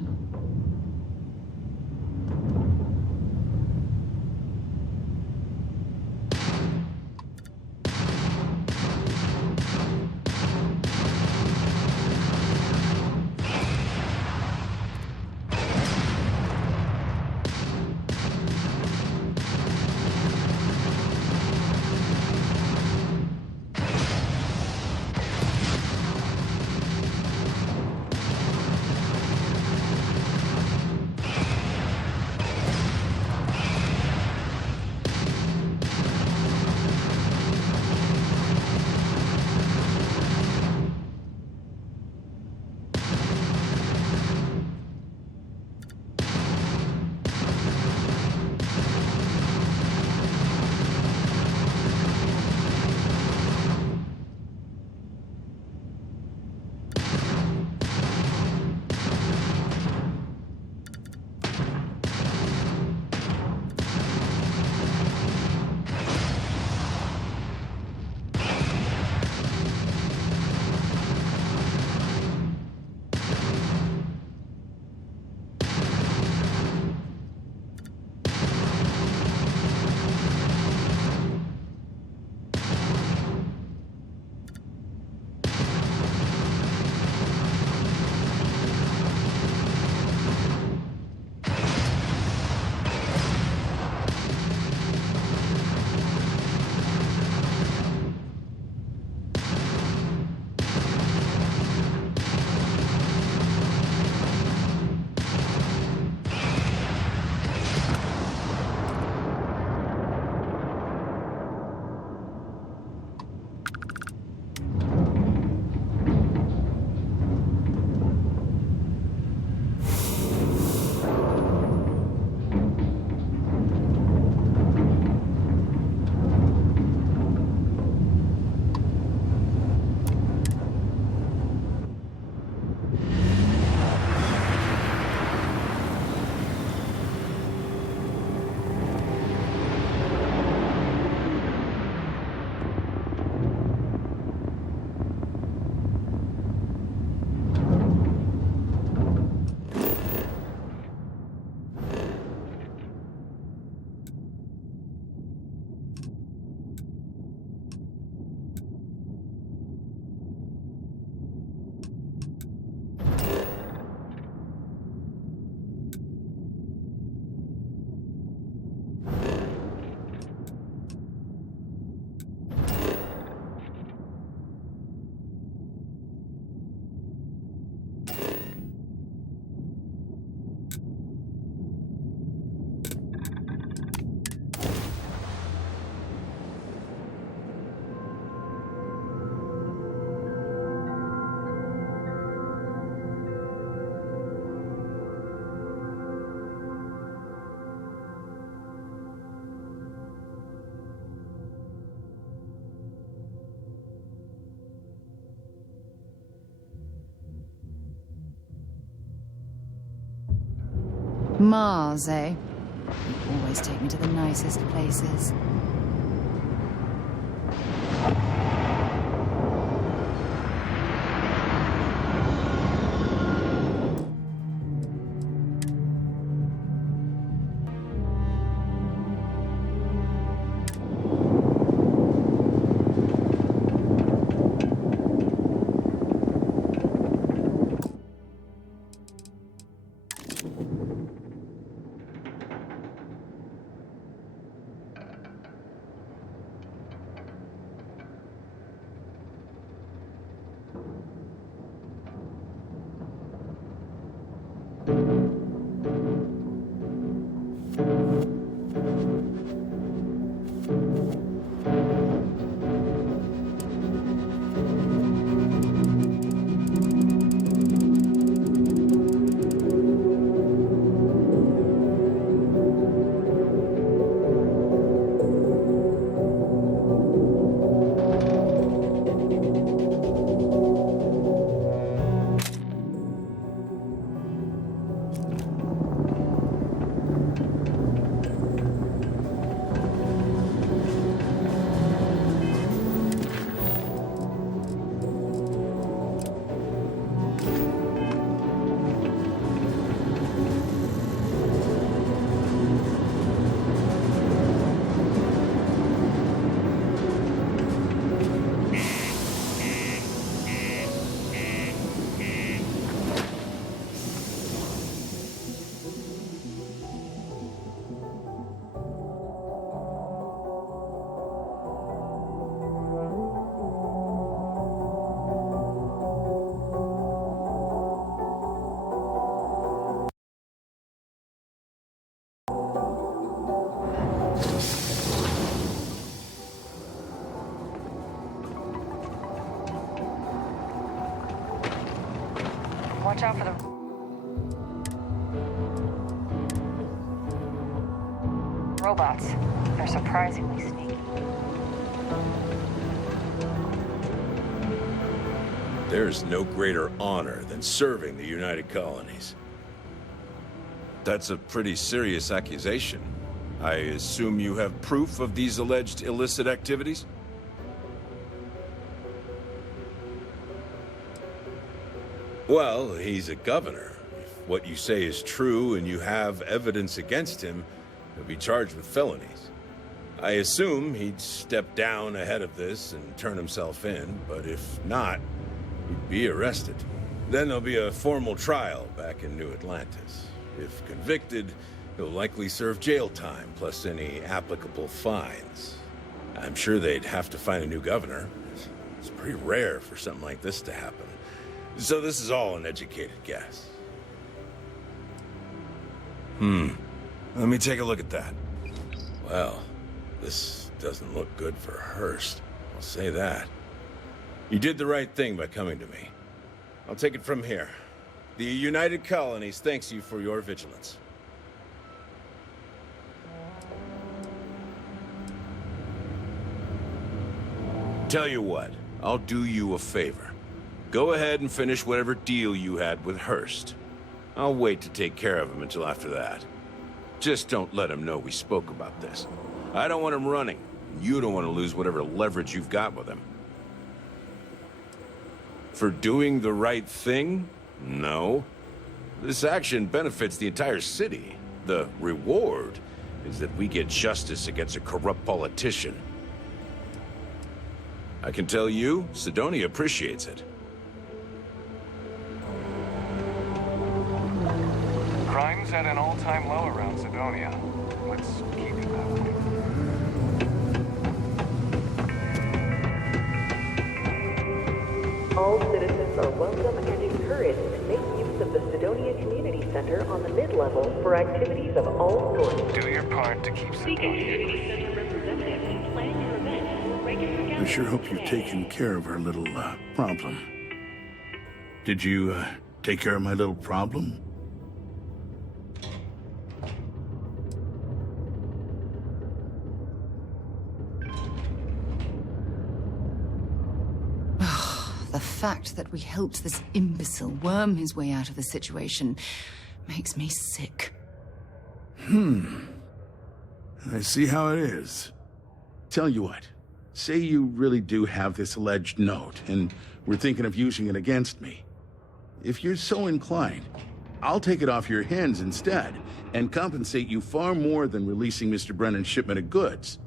Mars, eh? You always take me to the nicest places. Watch out for the... robots. They're surprisingly sneaky. There's no greater honor than serving the United Colonies. That's a pretty serious accusation. I assume you have proof of these alleged illicit activities? Well, he's a governor. If what you say is true and you have evidence against him, he'll be charged with felonies. I assume he'd step down ahead of this and turn himself in, but if not, he'd be arrested. Then there'll be a formal trial back in New Atlantis. If convicted, he'll likely serve jail time, plus any applicable fines. I'm sure they'd have to find a new governor. It's pretty rare for something like this to happen. So this is all an educated guess. Let me take a look at that. Well, this doesn't look good for Hurst. I'll say that. You did the right thing by coming to me. I'll take it from here. The United Colonies thanks you for your vigilance. Tell you what, I'll do you a favor. Go ahead and finish whatever deal you had with Hurst. I'll wait to take care of him until after that. Just don't let him know we spoke about this. I don't want him running. You don't want to lose whatever leverage you've got with him. For doing the right thing? No. This action benefits the entire city. The reward is that we get justice against a corrupt politician. I can tell you, Cydonia appreciates it. Crime's at an all-time low around Cydonia. Let's keep it that way. All citizens are welcome and encouraged to make use of the Cydonia Community Center on the mid-level for activities of all sorts. Do your part to keep Seek a community center representative and plan your event for regular gatherings. I sure hope you've taken care of our little, problem. Did you, take care of my little problem? The fact that we helped this imbecile worm his way out of the situation makes me sick. I see how it is. Tell you what, say you really do have this alleged note, and we're thinking of using it against me. If you're so inclined, I'll take it off your hands instead, and compensate you far more than releasing Mr. Brennan's shipment of goods.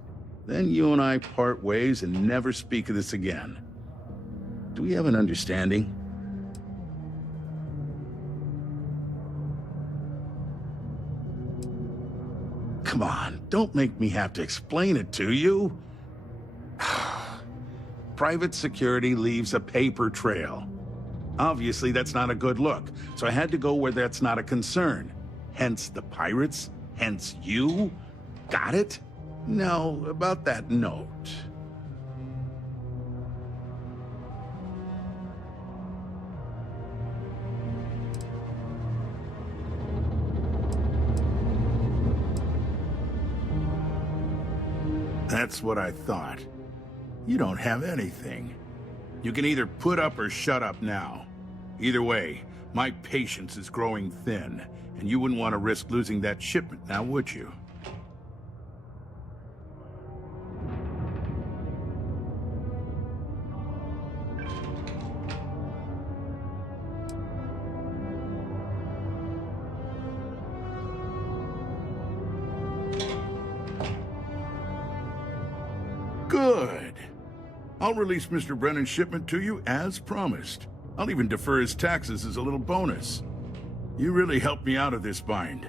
Then you and I part ways and never speak of this again. Do we have an understanding? Come on, don't make me have to explain it to you. Private security leaves a paper trail. Obviously, that's not a good look, so I had to go where that's not a concern. Hence the pirates, hence you. Got it? Now, about that note. That's what I thought. You don't have anything. You can either put up or shut up now. Either way, my patience is growing thin, and you wouldn't want to risk losing that shipment now, would you? Good. I'll release Mr. Brennan's shipment to you as promised. I'll even defer his taxes as a little bonus. You really helped me out of this bind.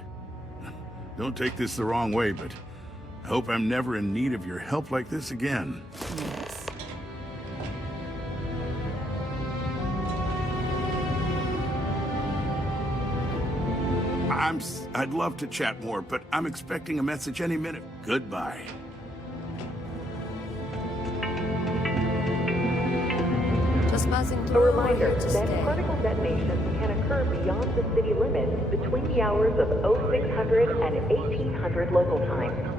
Don't take this the wrong way, but I hope I'm never in need of your help like this again. Yes. I'd love to chat more, but I'm expecting a message any minute. Goodbye. just passing A through. reminder Here to that stay. particle detonations can occur beyond the city limits between the hours of 0600 and 1800 local time.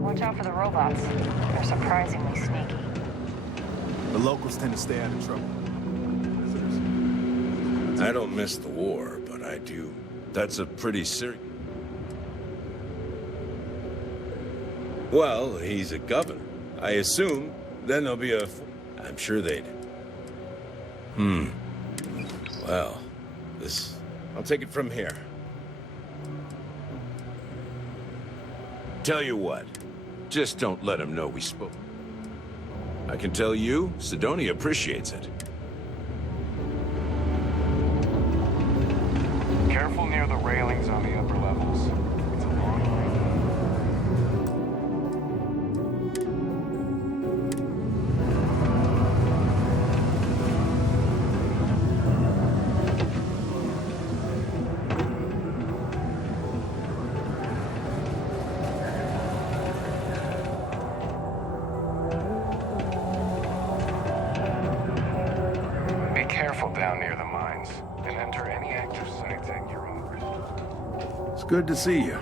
Watch out for the robots. They're surprisingly sneaky. The locals tend to stay out of trouble. I don't miss the war, but I do. That's a pretty serious... Well, he's a governor. I assume then there'll be a... I'm sure they'd... Well, this... I'll take it from here. Tell you what, just don't let him know we spoke. I can tell you, Cydonia appreciates it. Careful near the railings on the upper levels. It's a long way. Be careful down near the mines, and enter any active sites at your own risk. It's good to see you.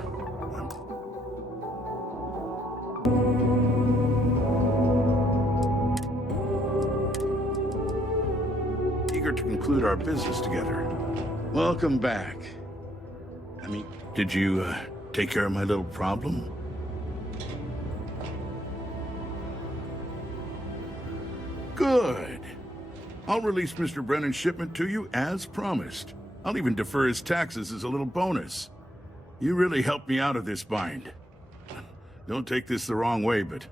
Eager to conclude our business together. Welcome back. Did you take care of my little problem? Good. I'll release Mr. Brennan's shipment to you as promised. I'll even defer his taxes as a little bonus. You really helped me out of this bind. Don't take this the wrong way, but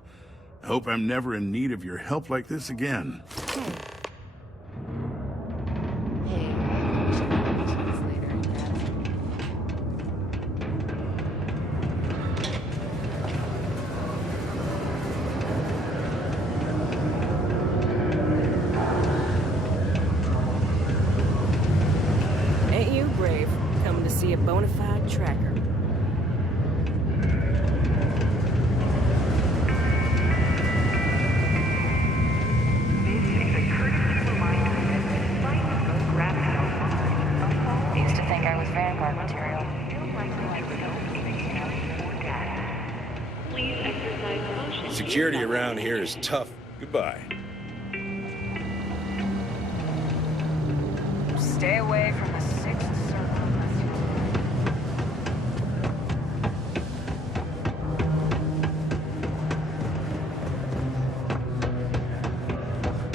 I hope I'm never in need of your help like this again. Ain't you brave, coming to see a bona fide tracker? Used to think I was Vanguard material. Please exercise caution. Security around here is tough. Goodbye. Stay away from the Sixth Circle.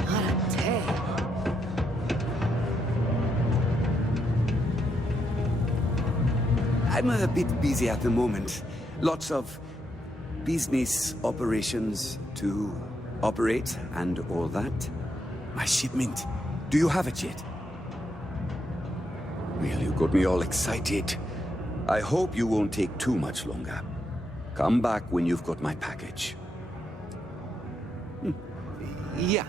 What a day. I'm a bit busy at the moment. Lots of business operations to operate and all that. My shipment. Do you have it yet? Well, you got me all excited. I hope you won't take too much longer. Come back when you've got my package. Yeah.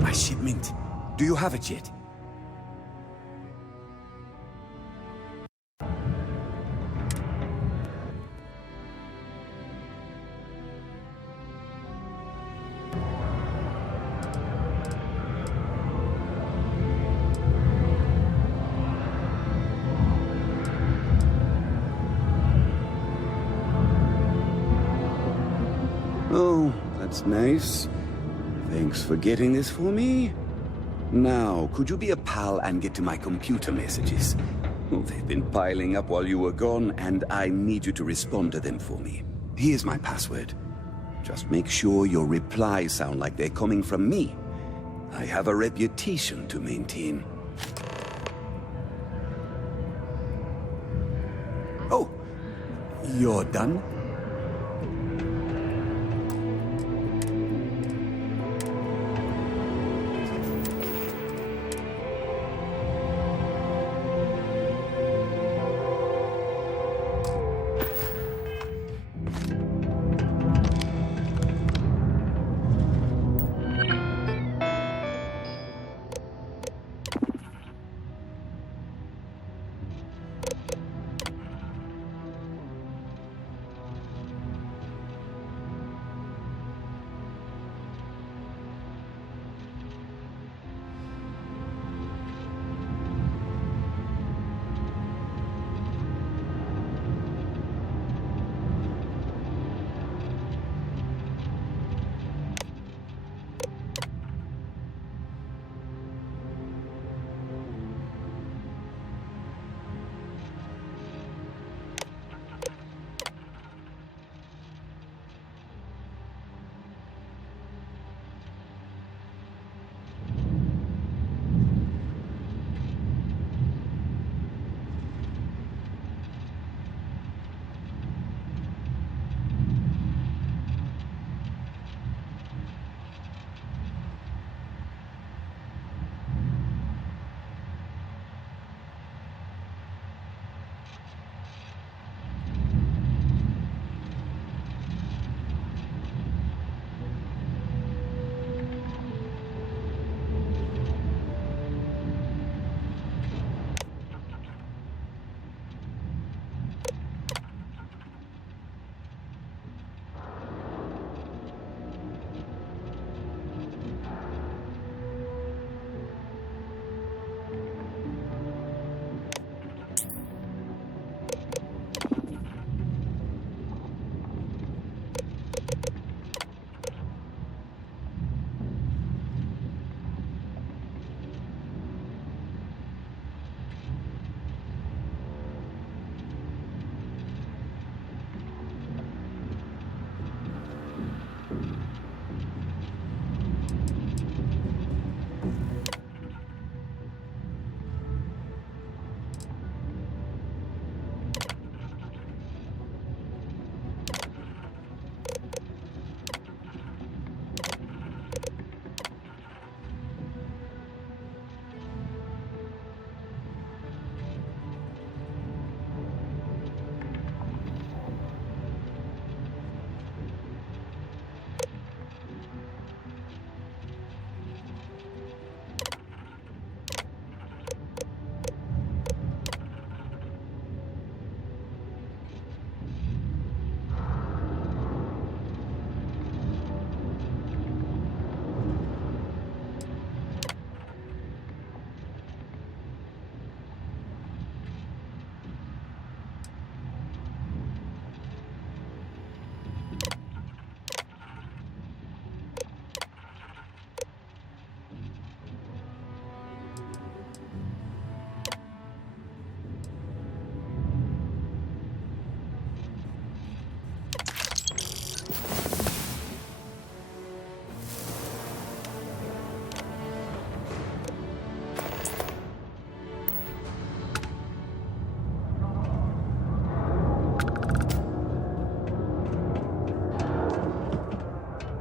My shipment. Do you have it yet? Oh, that's nice. Thanks for getting this for me. Now, could you be a pal and get to my computer messages? Oh, they've been piling up while you were gone, and I need you to respond to them for me. Here's my password. Just make sure your replies sound like they're coming from me. I have a reputation to maintain. Oh, you're done?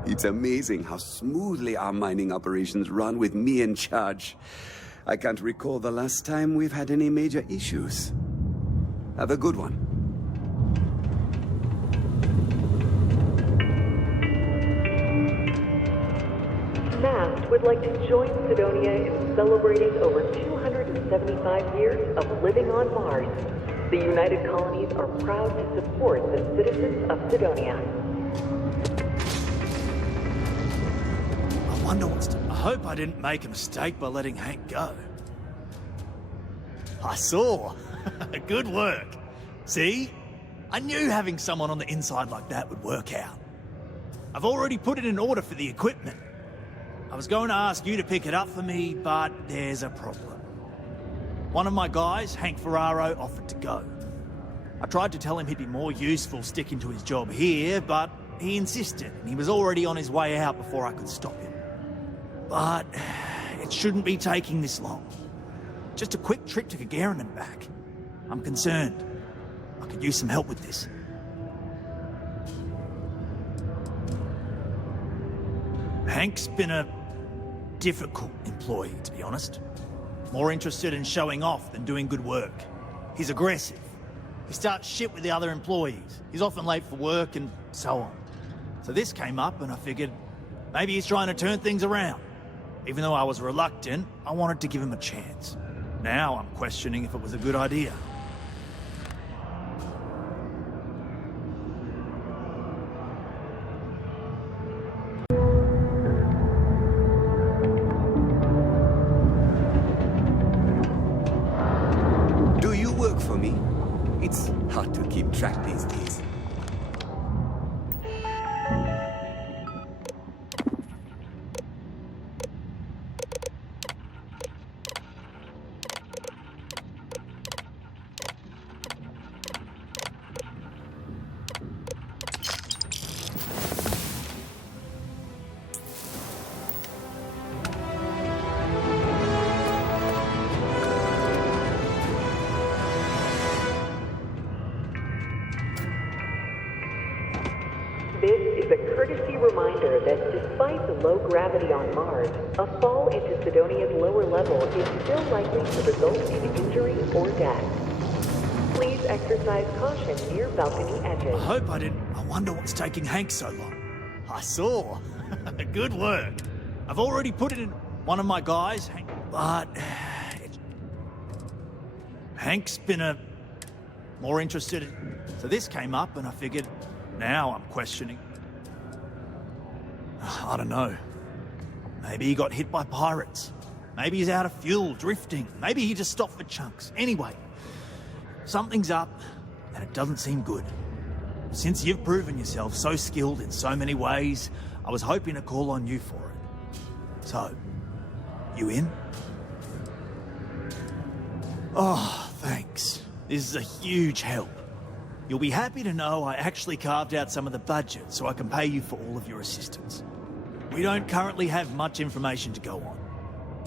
It's amazing how smoothly our mining operations run with me in charge. I can't recall the last time we've had any major issues. Have a good one. MAST would like to join Cydonia in celebrating over 275 years of living on Mars. The United Colonies are proud to support the citizens of Cydonia. I hope I didn't make a mistake by letting Hank go. I saw. Good work. See? I knew having someone on the inside like that would work out. I've already put in an order for the equipment. I was going to ask you to pick it up for me, but there's a problem. One of my guys, Hank Ferraro, offered to go. I tried to tell him he'd be more useful sticking to his job here, but he insisted, and he was already on his way out before I could stop him. But it shouldn't be taking this long. Just a quick trip to Gagarin and back. I'm concerned. I could use some help with this. Hank's been a difficult employee, to be honest. More interested in showing off than doing good work. He's aggressive. He starts shit with the other employees. He's often late for work and so on. So this came up and I figured maybe he's trying to turn things around. Even though I was reluctant, I wanted to give him a chance. Now I'm questioning if it was a good idea. Do you work for me? It's hard to keep track these days. This is a courtesy reminder that despite the low gravity on Mars, a fall into Cydonia's lower level is still likely to result in injury or death. Please exercise caution near balcony edges. I hope I didn't. I wonder what's taking Hank so long. I saw. Good work. I've already put it in one of my guys, Hank, but Hank's been more interested in... So this came up and I figured now I'm questioning. I don't know. Maybe he got hit by pirates. Maybe he's out of fuel, drifting. Maybe he just stopped for chunks. Anyway, something's up and it doesn't seem good. Since you've proven yourself so skilled in so many ways, I was hoping to call on you for it. So, you in? Oh, thanks. This is a huge help. You'll be happy to know I actually carved out some of the budget so I can pay you for all of your assistance. We don't currently have much information to go on.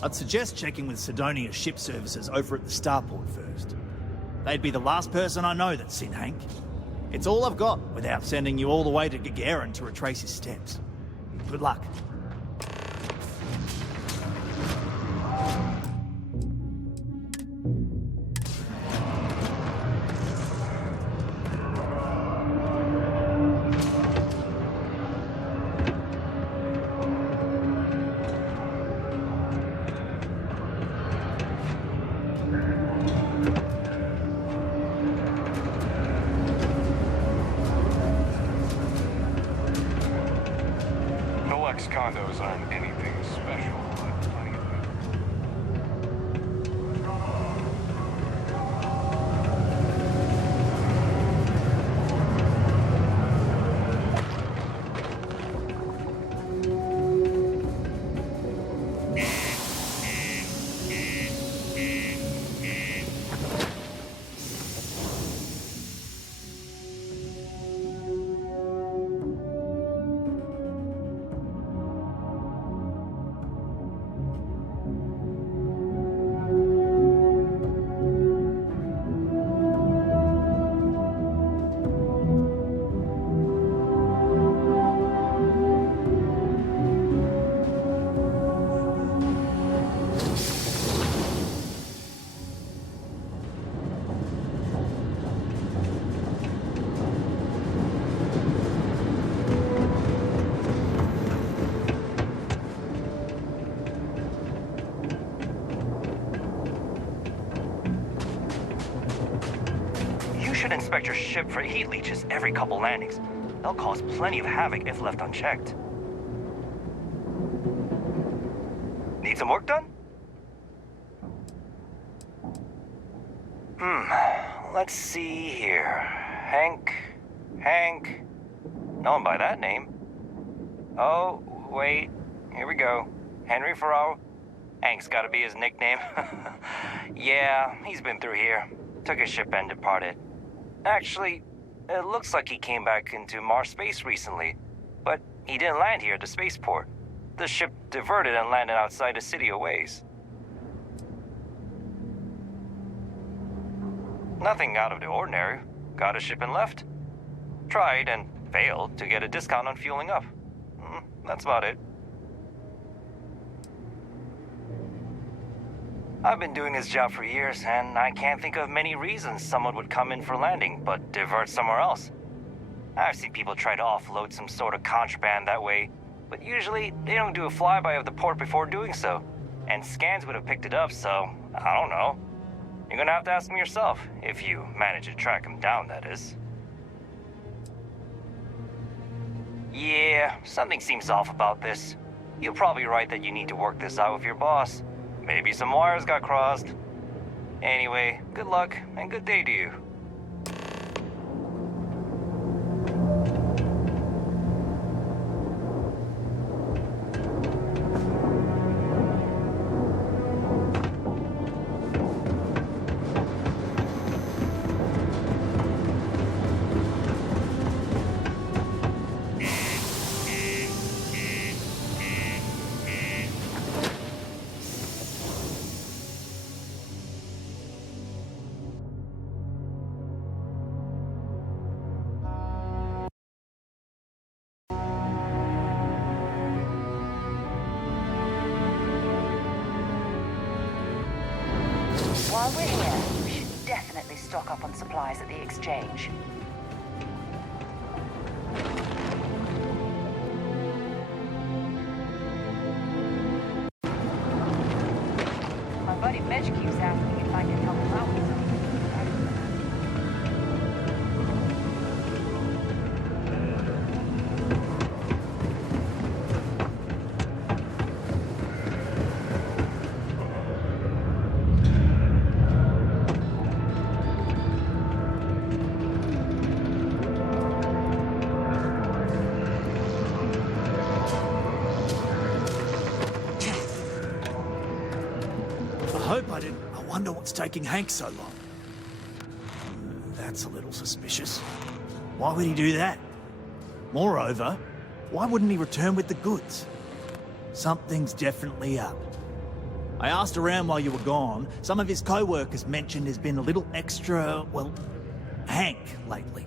I'd suggest checking with Cydonia ship services over at the starport first. They'd be the last person I know that's seen Hank. It's all I've got without sending you all the way to Gagarin to retrace his steps. Good luck. Condos aren't anything special, but plenty of them. should inspect your ship for heat leeches every couple landings. They'll cause plenty of havoc if left unchecked. Need some work done? Let's see here. Hank. Known by that name. Oh, wait. Here we go. Henry Farrell. Hank's gotta be his nickname. Yeah, he's been through here. Took his ship and departed. Actually, it looks like he came back into Mars space recently, but he didn't land here at the spaceport. The ship diverted and landed outside the city a ways. Nothing out of the ordinary. Got a ship and left. Tried and failed to get a discount on fueling up. That's about it. I've been doing this job for years, and I can't think of many reasons someone would come in for landing, but divert somewhere else. I've seen people try to offload some sort of contraband that way, but usually they don't do a flyby of the port before doing so. And scans would have picked it up, so I don't know. You're gonna have to ask them yourself, if you manage to track them down, that is. Yeah, something seems off about this. You're probably right that you need to work this out with your boss. Maybe some wires got crossed. Anyway, good luck and good day to you. While we're here, we should definitely stock up on supplies at the exchange. My buddy Mitch keeps asking if I can help him out with something. I wonder what's taking Hank so long. That's a little suspicious. Why would he do that? Moreover, why wouldn't he return with the goods? Something's definitely up. I asked around while you were gone. Some of his co-workers mentioned there's been a little extra, well, Hank lately.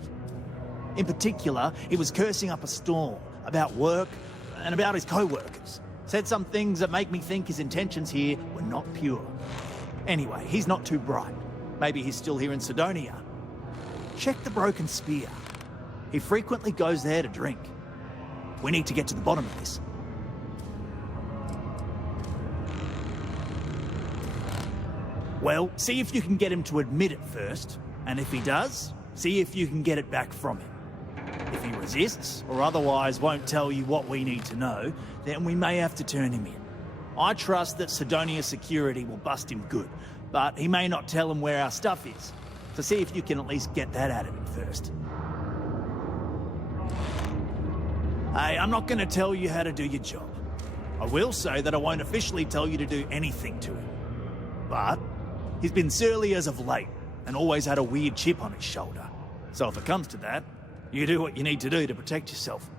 In particular, he was cursing up a storm about work and about his co-workers. Said some things that make me think his intentions here were not pure. Anyway, he's not too bright. Maybe he's still here in Cydonia. Check the Broken Spear. He frequently goes there to drink. We need to get to the bottom of this. Well, see if you can get him to admit it first, and if he does, see if you can get it back from him. If he resists, or otherwise won't tell you what we need to know, then we may have to turn him in. I trust that Cydonia security will bust him good, but he may not tell him where our stuff is. So see if you can at least get that out of him first. Hey, I'm not going to tell you how to do your job. I will say that I won't officially tell you to do anything to him. But he's been surly as of late, and always had a weird chip on his shoulder. So if it comes to that, you do what you need to do to protect yourself.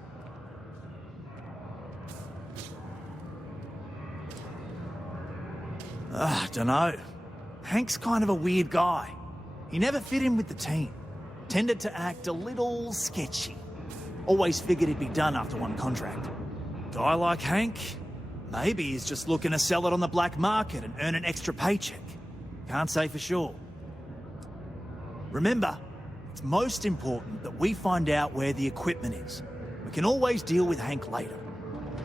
Dunno. Hank's kind of a weird guy. He never fit in with the team. Tended to act a little sketchy. Always figured he'd be done after one contract. Guy like Hank, maybe he's just looking to sell it on the black market and earn an extra paycheck. Can't say for sure. Remember, it's most important that we find out where the equipment is. We can always deal with Hank later.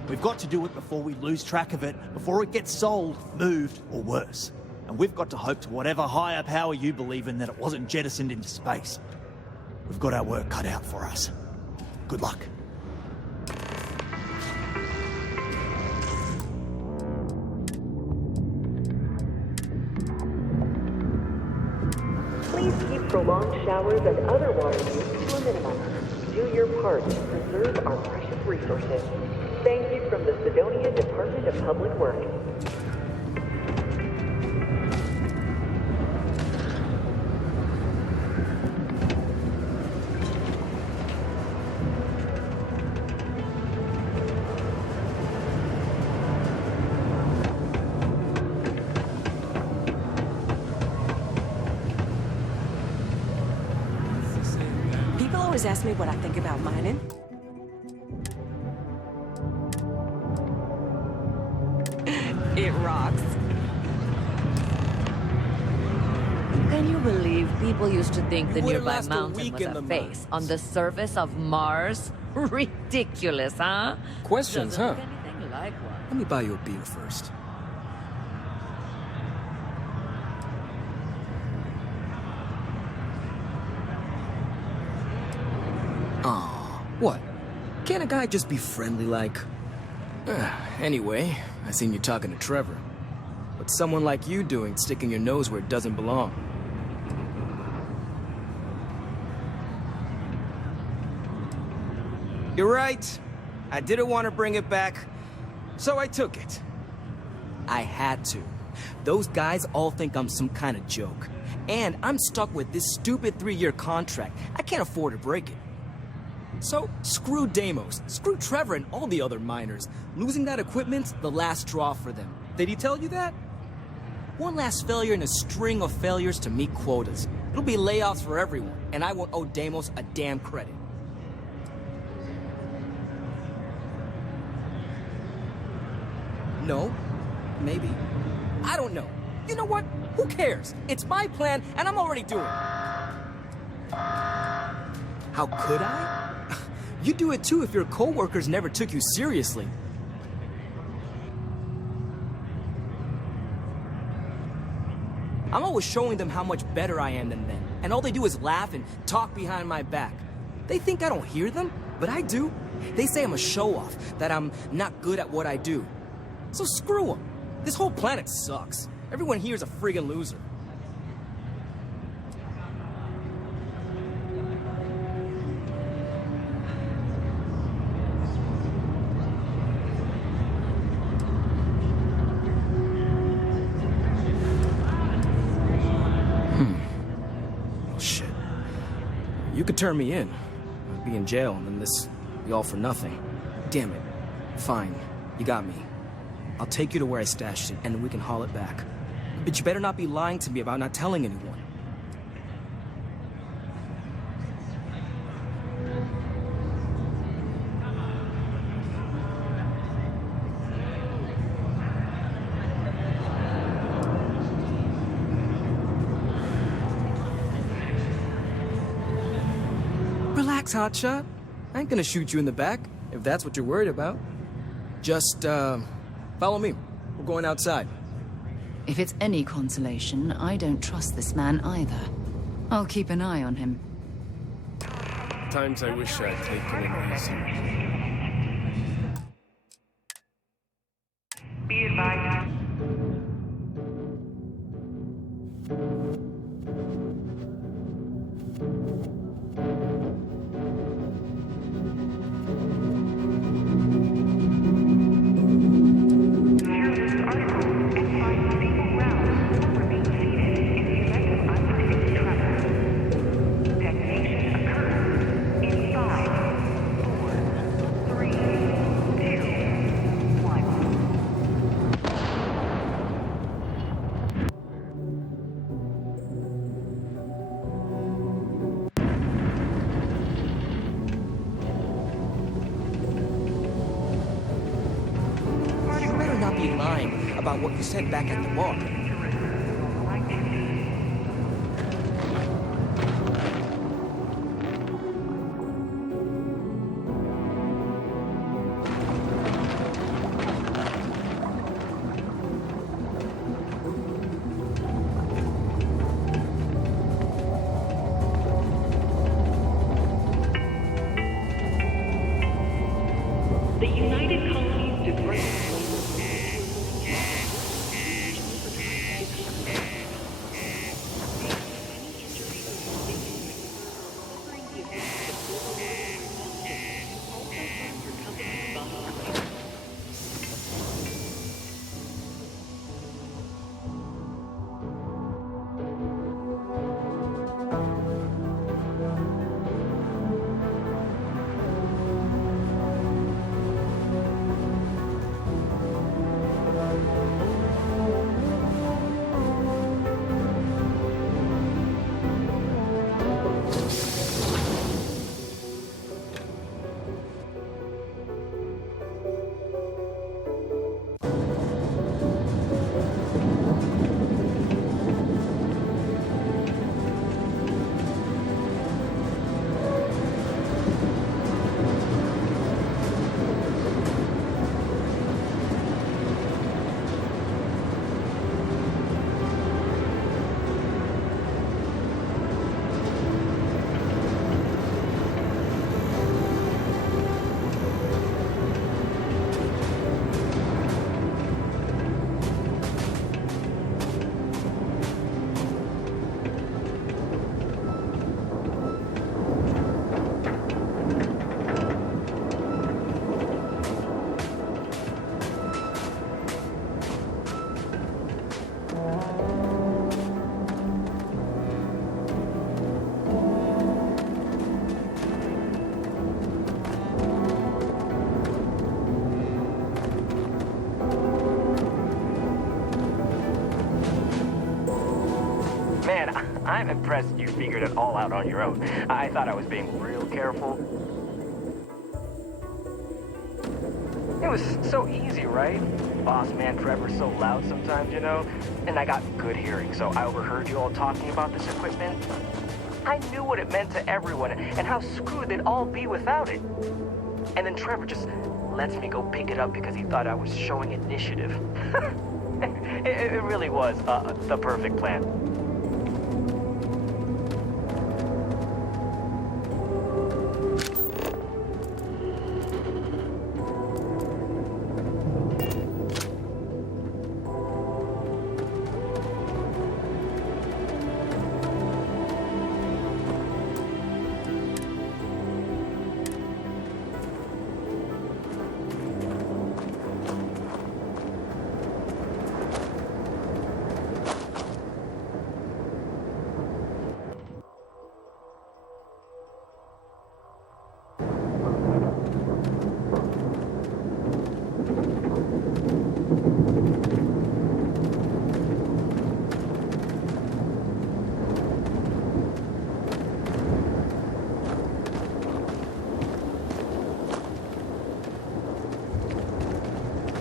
We've got to do it before we lose track of it, before it gets sold, moved, or worse. And we've got to hope to whatever higher power you believe in that it wasn't jettisoned into space. We've got our work cut out for us. Good luck. Please keep prolonged showers and other water use to a minimum. Do your part to preserve our precious resources. Thank you from the Cydonia Department of Public Works. People always ask me what I think about mining. It rocks. Can you believe people used to think the wouldn't nearby last a mountain week was in a the face on the surface of Mars? Ridiculous, huh? Questions, Doesn't huh? look anything like one. Let me buy you a beer first. Aw, what? Can't a guy just be friendly like... Anyway, I seen you talking to Trevor. What's someone like you doing sticking your nose where it doesn't belong? You're right. I didn't want to bring it back, so I took it. I had to. Those guys all think I'm some kind of joke. And I'm stuck with this stupid 3-year contract. I can't afford to break it. So, screw Deimos, screw Trevor and all the other miners. Losing that equipment's the last straw for them. Did he tell you that? One last failure in a string of failures to meet quotas. It'll be layoffs for everyone, and I won't owe Deimos a damn credit. No. Maybe. I don't know. You know what? Who cares? It's my plan, and I'm already doing it. How could I? You'd do it too if your co-workers never took you seriously. I'm always showing them how much better I am than them, and all they do is laugh and talk behind my back. They think I don't hear them, but I do. They say I'm a show-off, that I'm not good at what I do. So screw them. This whole planet sucks. Everyone here is a friggin' loser. Oh, shit. You could turn me in. I'd be in jail, and then this be all for nothing. Damn it. Fine. You got me. I'll take you to where I stashed it, and then we can haul it back. But you better not be lying to me about not telling anyone. Relax, hotshot. I ain't gonna shoot you in the back, if that's what you're worried about. Just, follow me. We're going outside. If it's any consolation, I don't trust this man either. I'll keep an eye on him. Times I wish I'd taken it easier. Be advised. About what you said back at the bar. The United Colonies Department. I'm impressed you figured it all out on your own. I thought I was being real careful. It was so easy, right? Boss man Trevor's so loud sometimes, you know? And I got good hearing, so I overheard you all talking about this equipment. I knew what it meant to everyone and how screwed they'd all be without it. And then Trevor just lets me go pick it up because he thought I was showing initiative. It really was the perfect plan.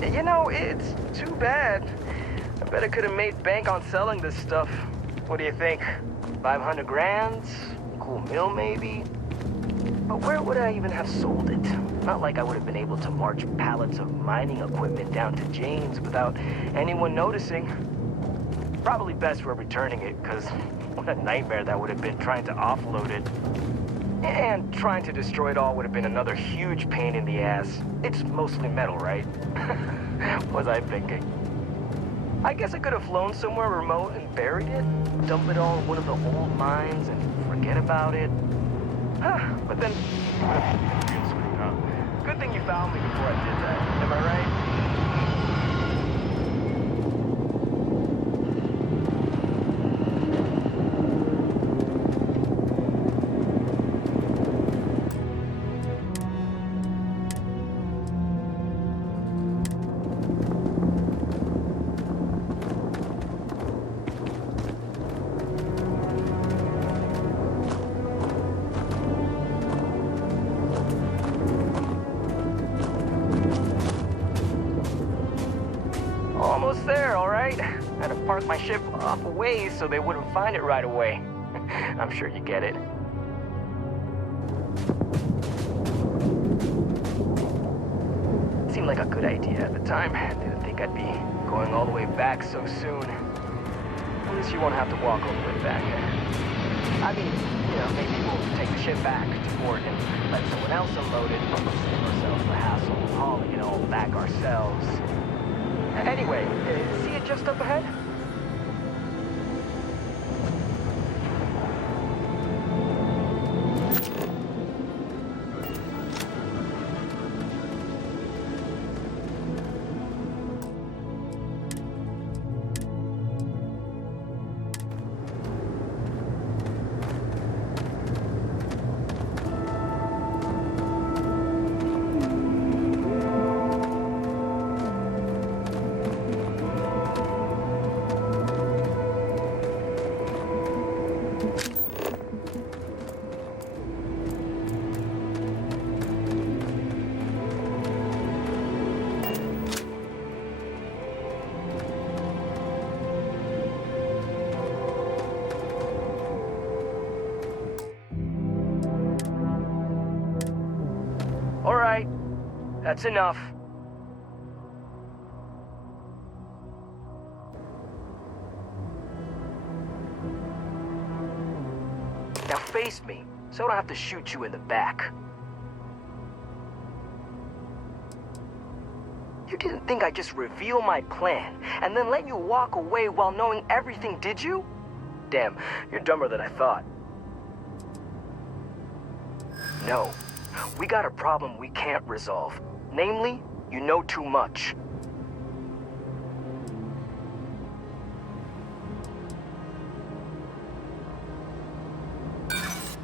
You know, it's too bad. I bet I could have made bank on selling this stuff. What do you think? 500 grand? Cool meal, maybe? But where would I even have sold it? Not like I would have been able to march pallets of mining equipment down to Jane's without anyone noticing. Probably best we're returning it, because what a nightmare that would have been trying to offload it. And trying to destroy it all would have been another huge pain in the ass. It's mostly metal, right? Was I thinking? I guess I could have flown somewhere remote and buried it, dump it all in one of the old mines and forget about it. But then, real screwed up. Good thing you found me before I did that. Am I right? Almost there, all right? Had to park my ship off a ways so they wouldn't find it right away. I'm sure you get it. Seemed like a good idea at the time. Didn't think I'd be going all the way back so soon. At least you won't have to walk all the way back. I mean, you know, maybe we'll take the ship back to port and let someone else unload it, save ourselves the hassle of hauling it all back ourselves. Anyway, see it just up ahead? All right, that's enough. Now face me, so I don't have to shoot you in the back. You didn't think I'd just reveal my plan, and then let you walk away while knowing everything, did you? Damn, you're dumber than I thought. No. We got a problem we can't resolve. Namely, you know too much.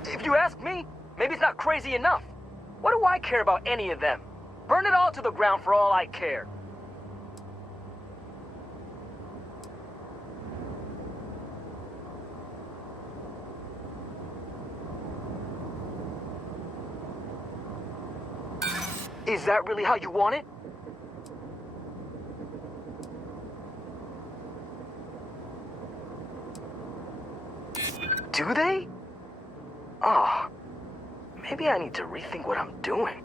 If you ask me, maybe it's not crazy enough. What do I care about any of them? Burn it all to the ground for all I care. Is that really how you want it? Do they? Ah, maybe I need to rethink what I'm doing.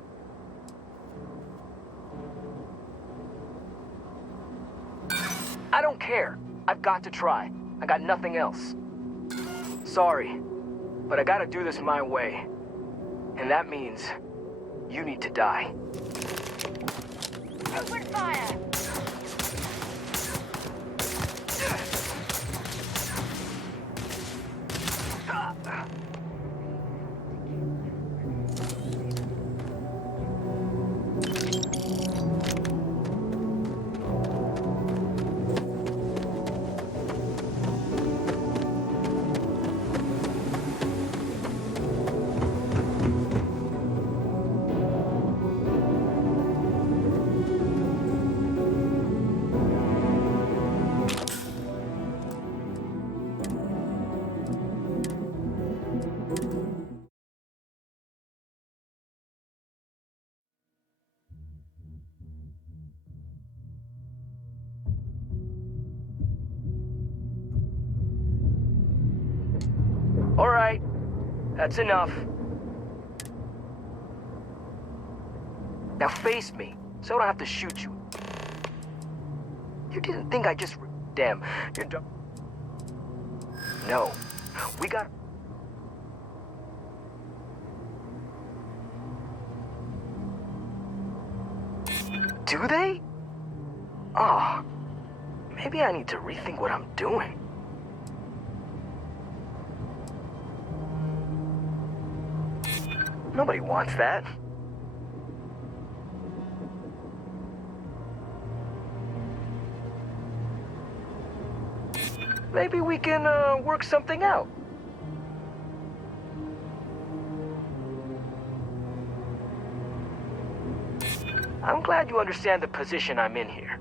I don't care. I've got to try. I got nothing else. Sorry, but I gotta do this my way. And that means you need to die. Open fire! All right, that's enough. Now face me, so I don't have to shoot you. You didn't think I just... Damn, you're dumb. No, we got... Do they? Ah, maybe I need to rethink what I'm doing. Nobody wants that. Maybe we can, work something out. I'm glad you understand the position I'm in here.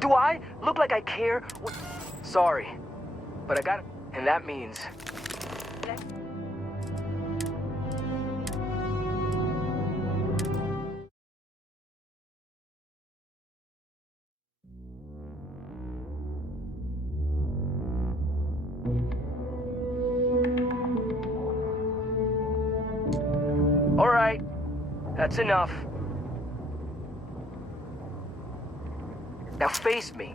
Do I look like I care? Sorry, but I got it, and that means... All right, that's enough. Now face me.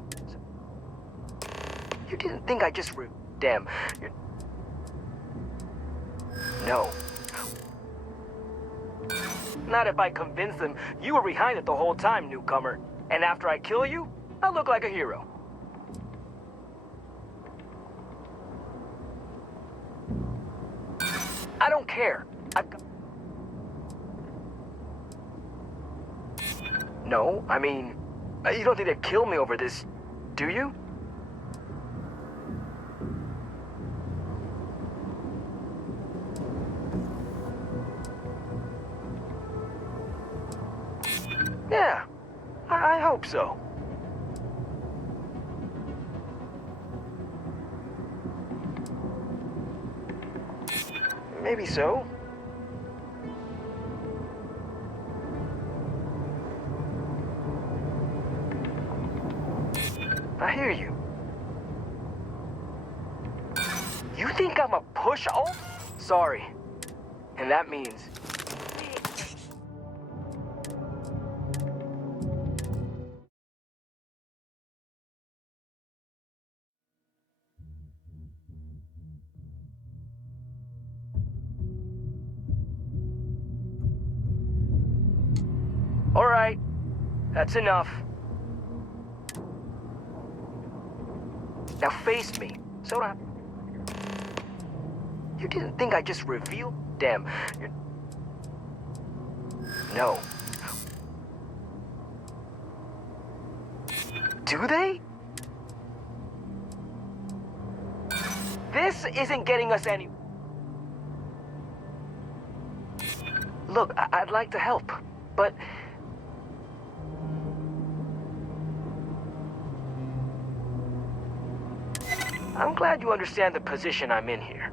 You didn't think I just... Damn. No. Not if I convince them you were behind it the whole time, newcomer. And after I kill you, I'll look like a hero. I don't care. I've got... No, I mean... You don't think they'd kill me over this, do you? Yeah, I hope so. Maybe so. I hear you. You think I'm a push? Oh, sorry. And that means... All right, that's enough. Now face me, so I... You didn't think I just revealed? Damn, you're... No. Do they? This isn't getting us any... Look, I'd like to help, but... I'm glad you understand the position I'm in here.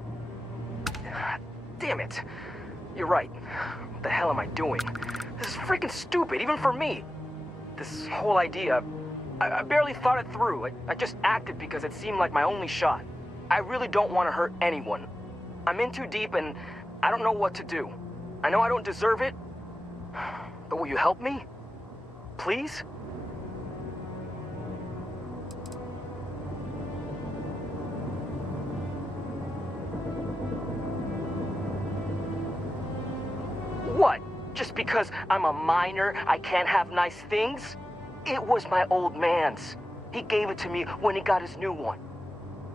Damn it. You're right. What the hell am I doing? This is freaking stupid, even for me. This whole idea, I barely thought it through. I just acted because it seemed like my only shot. I really don't want to hurt anyone. I'm in too deep and I don't know what to do. I know I don't deserve it, but will you help me? Please? What? Just because I'm a minor, I can't have nice things? It was my old man's. He gave it to me when he got his new one.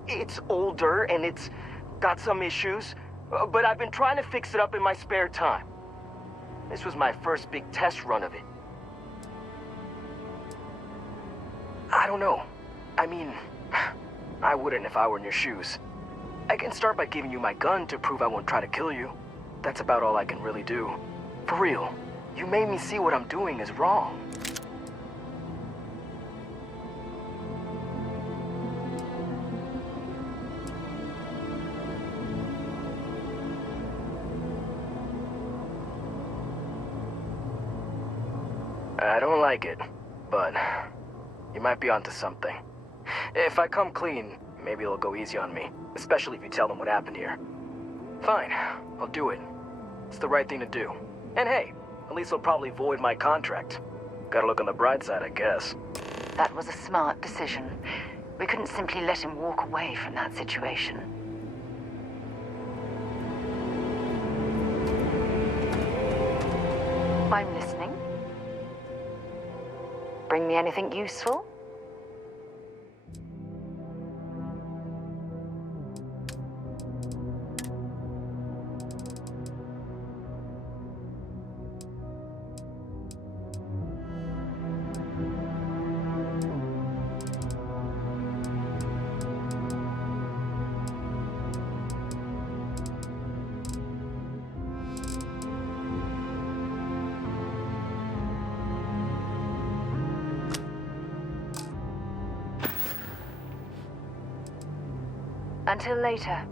It's older and it's got some issues, but I've been trying to fix it up in my spare time. This was my first big test run of it. I don't know. I mean, I wouldn't if I were in your shoes. I can start by giving you my gun to prove I won't try to kill you. That's about all I can really do. For real, you made me see what I'm doing is wrong. I don't like it, but you might be onto something. If I come clean, maybe it'll go easy on me, especially if you tell them what happened here. Fine, I'll do it. It's the right thing to do. And hey, at least they'll probably void my contract. Gotta look on the bright side, I guess. That was a smart decision. We couldn't simply let him walk away from that situation. I'm listening. Bring me anything useful? Until later.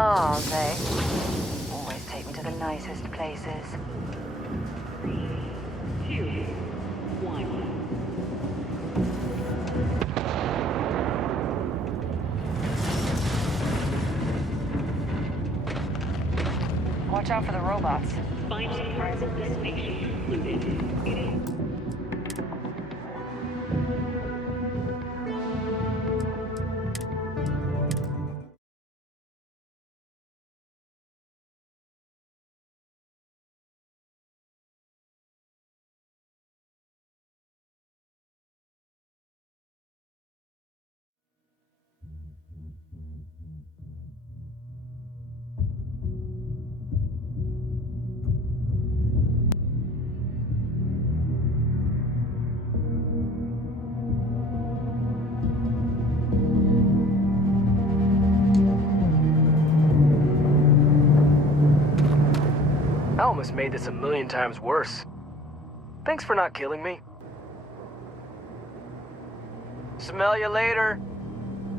Are they? Always take me to the nicest places. 3, 2, 1. Watch out for the robots. Finding parts of this station concluded. I almost made this 1,000,000 times worse. Thanks for not killing me. Smell you later.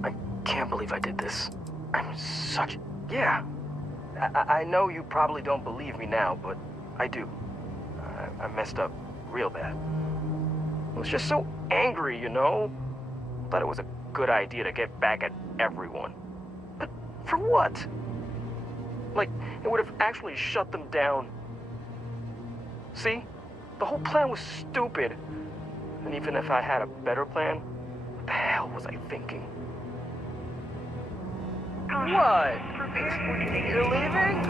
I can't believe I did this. I'm such... Yeah. I know you probably don't believe me now, but I do. I messed up real bad. I was just so angry, you know? Thought it was a good idea to get back at everyone. But for what? Like, it would have actually shut them down. See? The whole plan was stupid. And even if I had a better plan, what the hell was I thinking? What? You're leaving?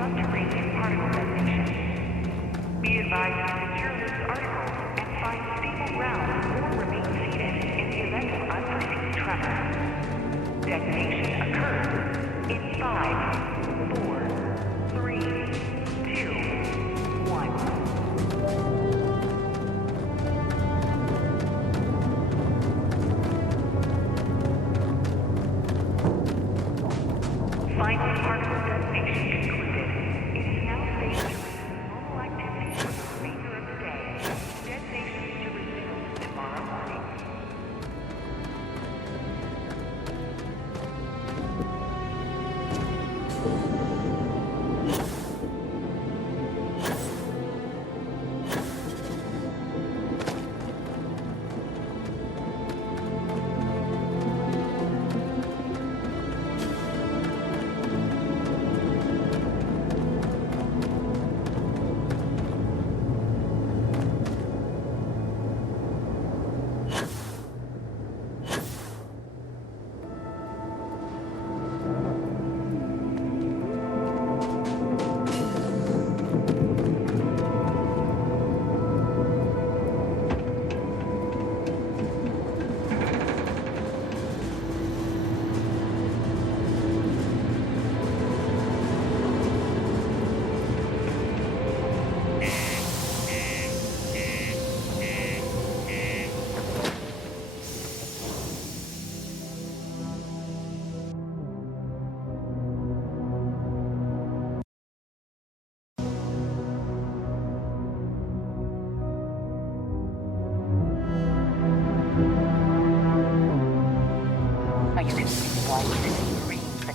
Be advised to secure loose articles and find stable ground or remain seated in the event of unforeseen tremor. Detonation occurs in 5, 4, 3, 2, 1. Final particle detonation concluded. It is now safe to resume normal activity for the remainder of the day. Detonation to resume tomorrow morning.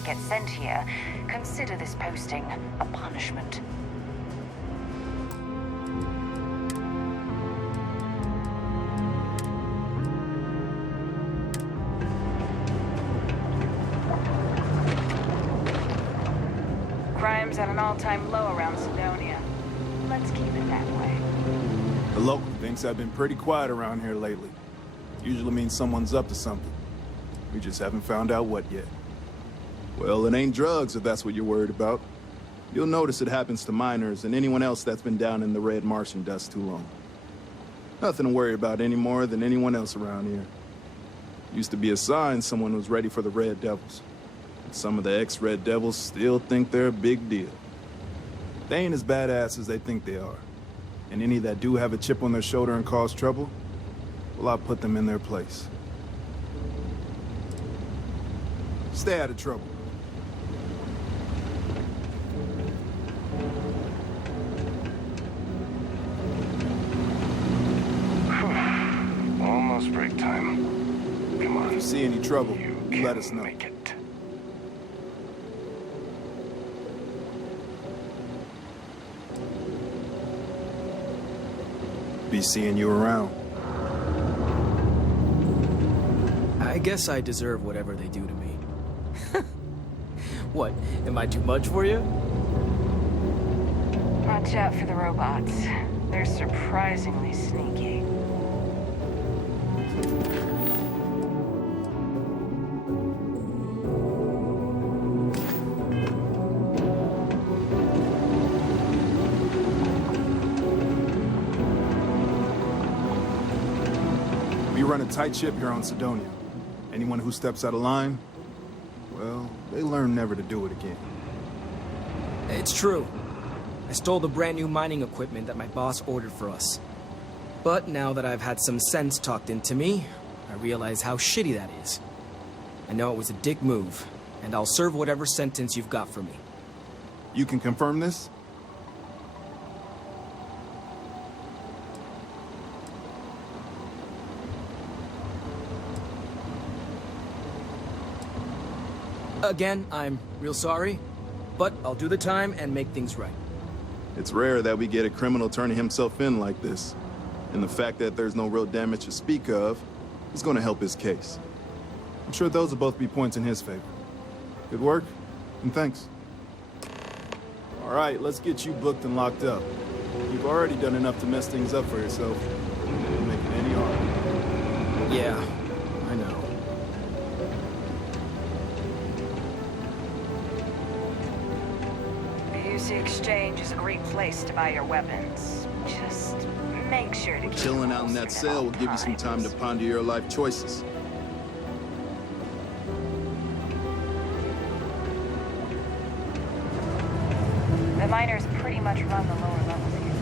Get sent here, consider this posting a punishment. Crime's at an all-time low around Cydonia. Let's keep it that way. The local thinks I've been pretty quiet around here lately. Usually means someone's up to something. We just haven't found out what yet. Well, it ain't drugs if that's what you're worried about. You'll notice it happens to miners and anyone else that's been down in the red Martian dust too long. Nothing to worry about any more than anyone else around here. Used to be a sign someone was ready for the Red Devils. And some of the ex-Red Devils still think they're a big deal. They ain't as badass as they think they are. And any that do have a chip on their shoulder and cause trouble, well, I'll put them in their place. Stay out of trouble. Almost break time. Come on. If you see any trouble, you let us know. Make it. Be seeing you around. I guess I deserve whatever they do to me. What, am I too much for you? Watch out for the robots. They're surprisingly sneaky. We run a tight ship here on Cydonia. Anyone who steps out of line, well, they learn never to do it again. It's true. I stole the brand new mining equipment that my boss ordered for us. But now that I've had some sense talked into me, I realize how shitty that is. I know it was a dick move, and I'll serve whatever sentence you've got for me. You can confirm this? Again, I'm real sorry, but I'll do the time and make things right. It's rare that we get a criminal turning himself in like this. And the fact that there's no real damage to speak of is going to help his case. I'm sure those will both be points in his favor. Good work, and thanks. All right, let's get you booked and locked up. You've already done enough to mess things up for yourself. Don't make it any harder. Yeah, I know. The UC Exchange is a great place to buy your weapons. Just make sure to keep Chilling out in that cell will give you some time to ponder your life choices. The miners pretty much run the lower levels here.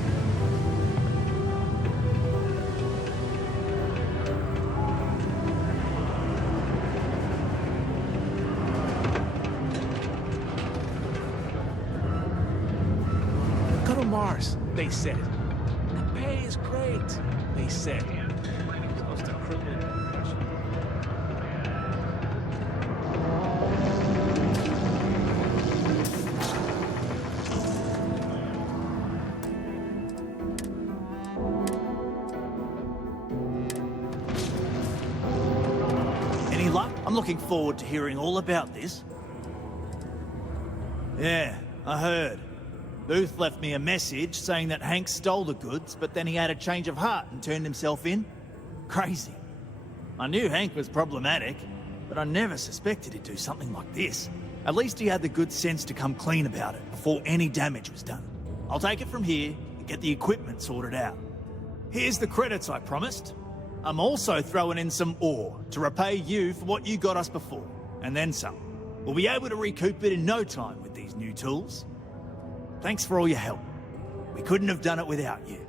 Go to Mars, they said. The pay is great, they said. Close to criminal depression. Any luck? I'm looking forward to hearing all about this. Yeah, I heard. Booth left me a message saying that Hank stole the goods, but then he had a change of heart and turned himself in. Crazy. I knew Hank was problematic, but I never suspected he'd do something like this. At least he had the good sense to come clean about it before any damage was done. I'll take it from here and get the equipment sorted out. Here's the credits I promised. I'm also throwing in some ore to repay you for what you got us before, and then some. We'll be able to recoup it in no time with these new tools. Thanks for all your help. We couldn't have done it without you.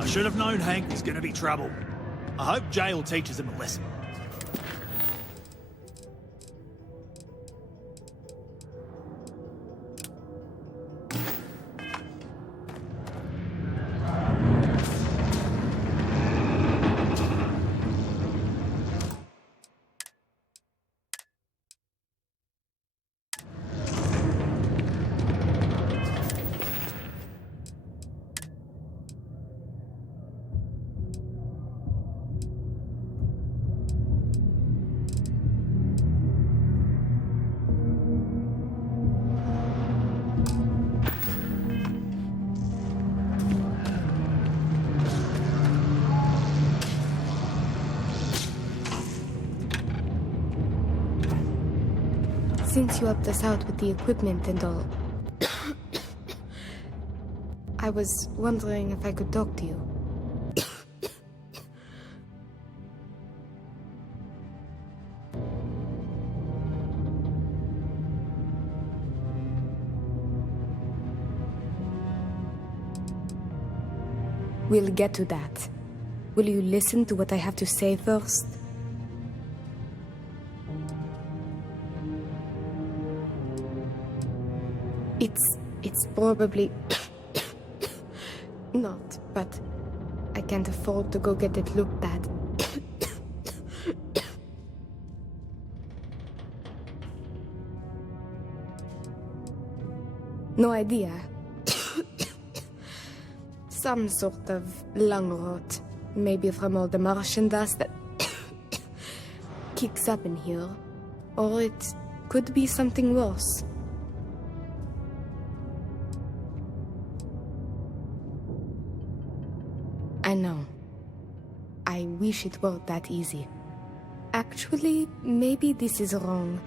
I should have known Hank was going to be trouble. I hope jail teaches him a lesson. Since you helped us out with the equipment and all, I was wondering if I could talk to you. We'll get to that. Will you listen to what I have to say first? It's probably not, but I can't afford to go get it looked at. No idea. Some sort of lung rot, maybe from all the Martian dust that kicks up in here, or it could be something worse. I know. I wish it were that easy. Actually, maybe this is wrong.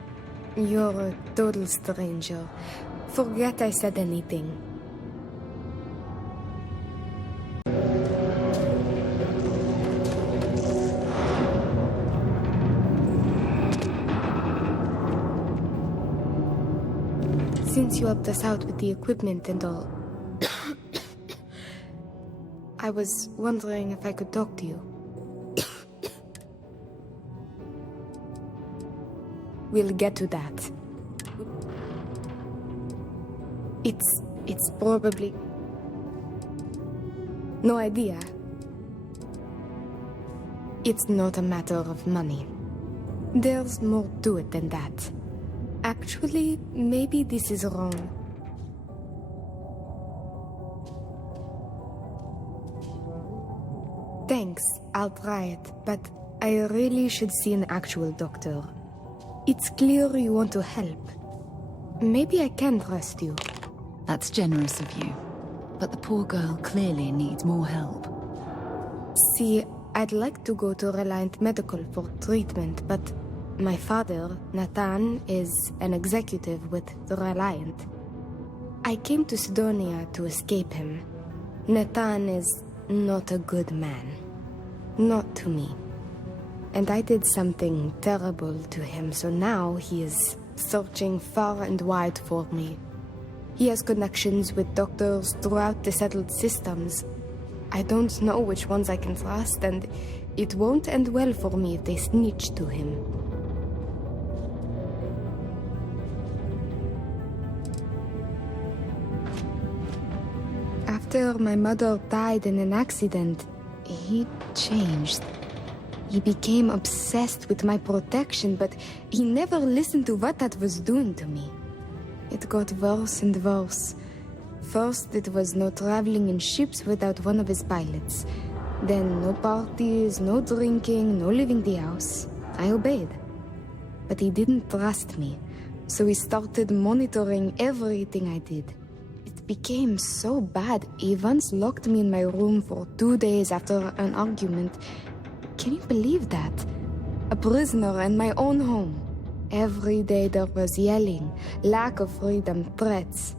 You're a total stranger. Forget I said anything. Since you helped us out with the equipment and all, I was wondering if I could talk to you. we'll get to that. It's probably... No idea. It's not a matter of money. There's more to it than that. Actually, maybe this is wrong. Thanks, I'll try it, but I really should see an actual doctor. It's clear you want to help. Maybe I can trust you. That's generous of you. But the poor girl clearly needs more help. See, I'd like to go to Reliant Medical for treatment, but my father, Nathan, is an executive with the Reliant. I came to Cydonia to escape him. Nathan is not a good man. Not to me. And I did something terrible to him, so now he is searching far and wide for me. He has connections with doctors throughout the settled systems. I don't know which ones I can trust, and it won't end well for me if they snitch to him. After my mother died in an accident, he changed. He became obsessed with my protection, but he never listened to what that was doing to me. It got worse and worse. First, it was no traveling in ships without one of his pilots. Then no parties, no drinking, no leaving the house. I obeyed. But he didn't trust me, so he started monitoring everything I did. It became so bad, he once locked me in my room for 2 days after an argument. Can you believe that? A prisoner in my own home. Every day there was yelling, lack of freedom, threats.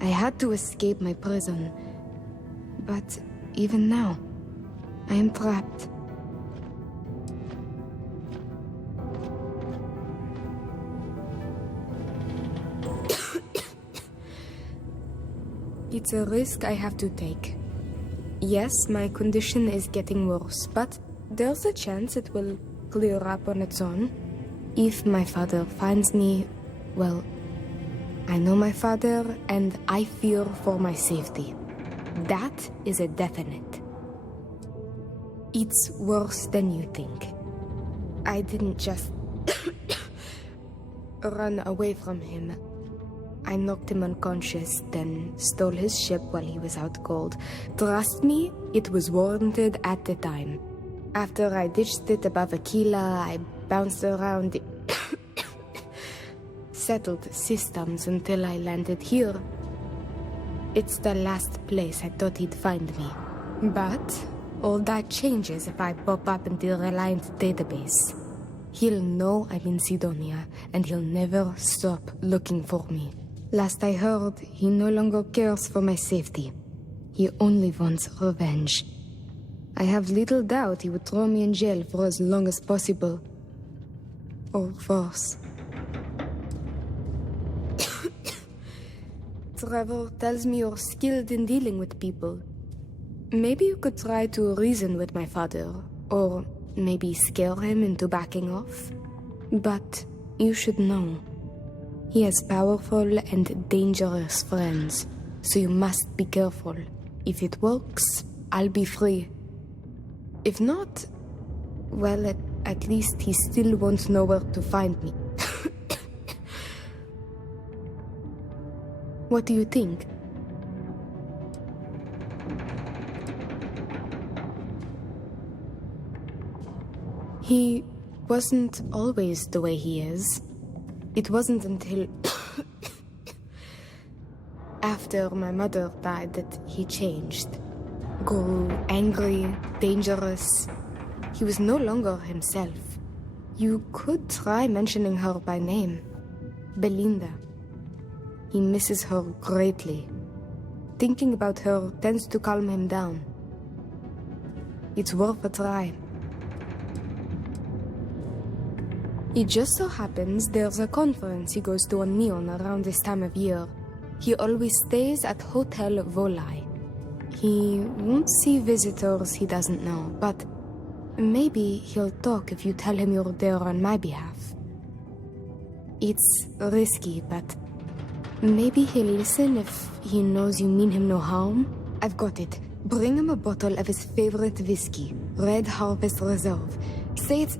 I had to escape my prison. But even now, I am trapped. It's a risk I have to take. Yes, my condition is getting worse, but there's a chance it will clear up on its own. If my father finds me, well, I know my father and I fear for my safety. That is a definite. It's worse than you think. I didn't just run away from him. I knocked him unconscious, then stole his ship while he was out cold. Trust me, it was warranted at the time. After I ditched it above Aquila, I bounced around the settled systems until I landed here. It's the last place I thought he'd find me. But all that changes if I pop up in the Reliant database. He'll know I'm in Cydonia, and he'll never stop looking for me. Last I heard, he no longer cares for my safety. He only wants revenge. I have little doubt he would throw me in jail for as long as possible. Or worse. Trevor tells me you're skilled in dealing with people. Maybe you could try to reason with my father, or maybe scare him into backing off. But you should know, he has powerful and dangerous friends, so you must be careful. If it works, I'll be free. If not, well, at least he still won't know where to find me. What do you think? He wasn't always the way he is. It wasn't until after my mother died that he changed. Grew angry, dangerous. He was no longer himself. You could try mentioning her by name. Belinda. He misses her greatly. Thinking about her tends to calm him down. It's worth a try. It just so happens there's a conference he goes to on Neon around this time of year. He always stays at Hotel Volai. He won't see visitors he doesn't know, but maybe he'll talk if you tell him you're there on my behalf. It's risky, but maybe he'll listen if he knows you mean him no harm. I've got it. Bring him a bottle of his favorite whiskey, Red Harvest Reserve. Say it's...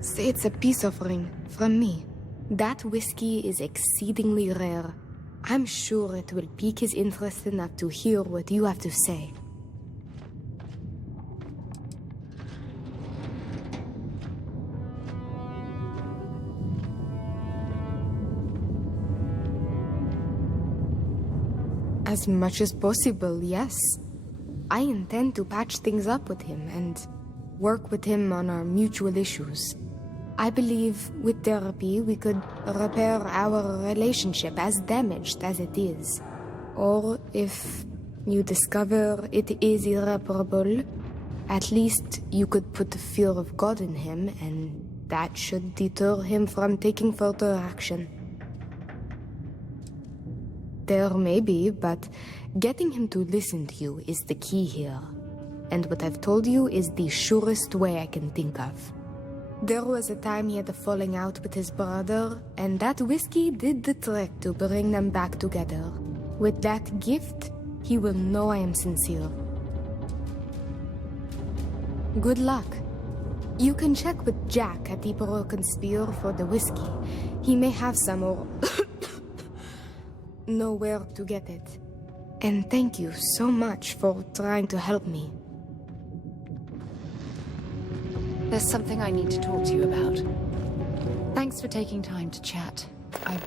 Say it's a peace offering from me. That whiskey is exceedingly rare. I'm sure it will pique his interest enough to hear what you have to say. As much as possible, yes. I intend to patch things up with him and work with him on our mutual issues. I believe with therapy we could repair our relationship, as damaged as it is. Or if you discover it is irreparable, at least you could put the fear of God in him, and that should deter him from taking further action. There may be, but getting him to listen to you is the key here. And what I've told you is the surest way I can think of. There was a time he had a falling out with his brother, and that whiskey did the trick to bring them back together. With that gift, he will know I am sincere. Good luck. You can check with Jack at the Broken Spear for the whiskey. He may have some or know where to get it. And thank you so much for trying to help me. There's something I need to talk to you about. Thanks for taking time to chat. I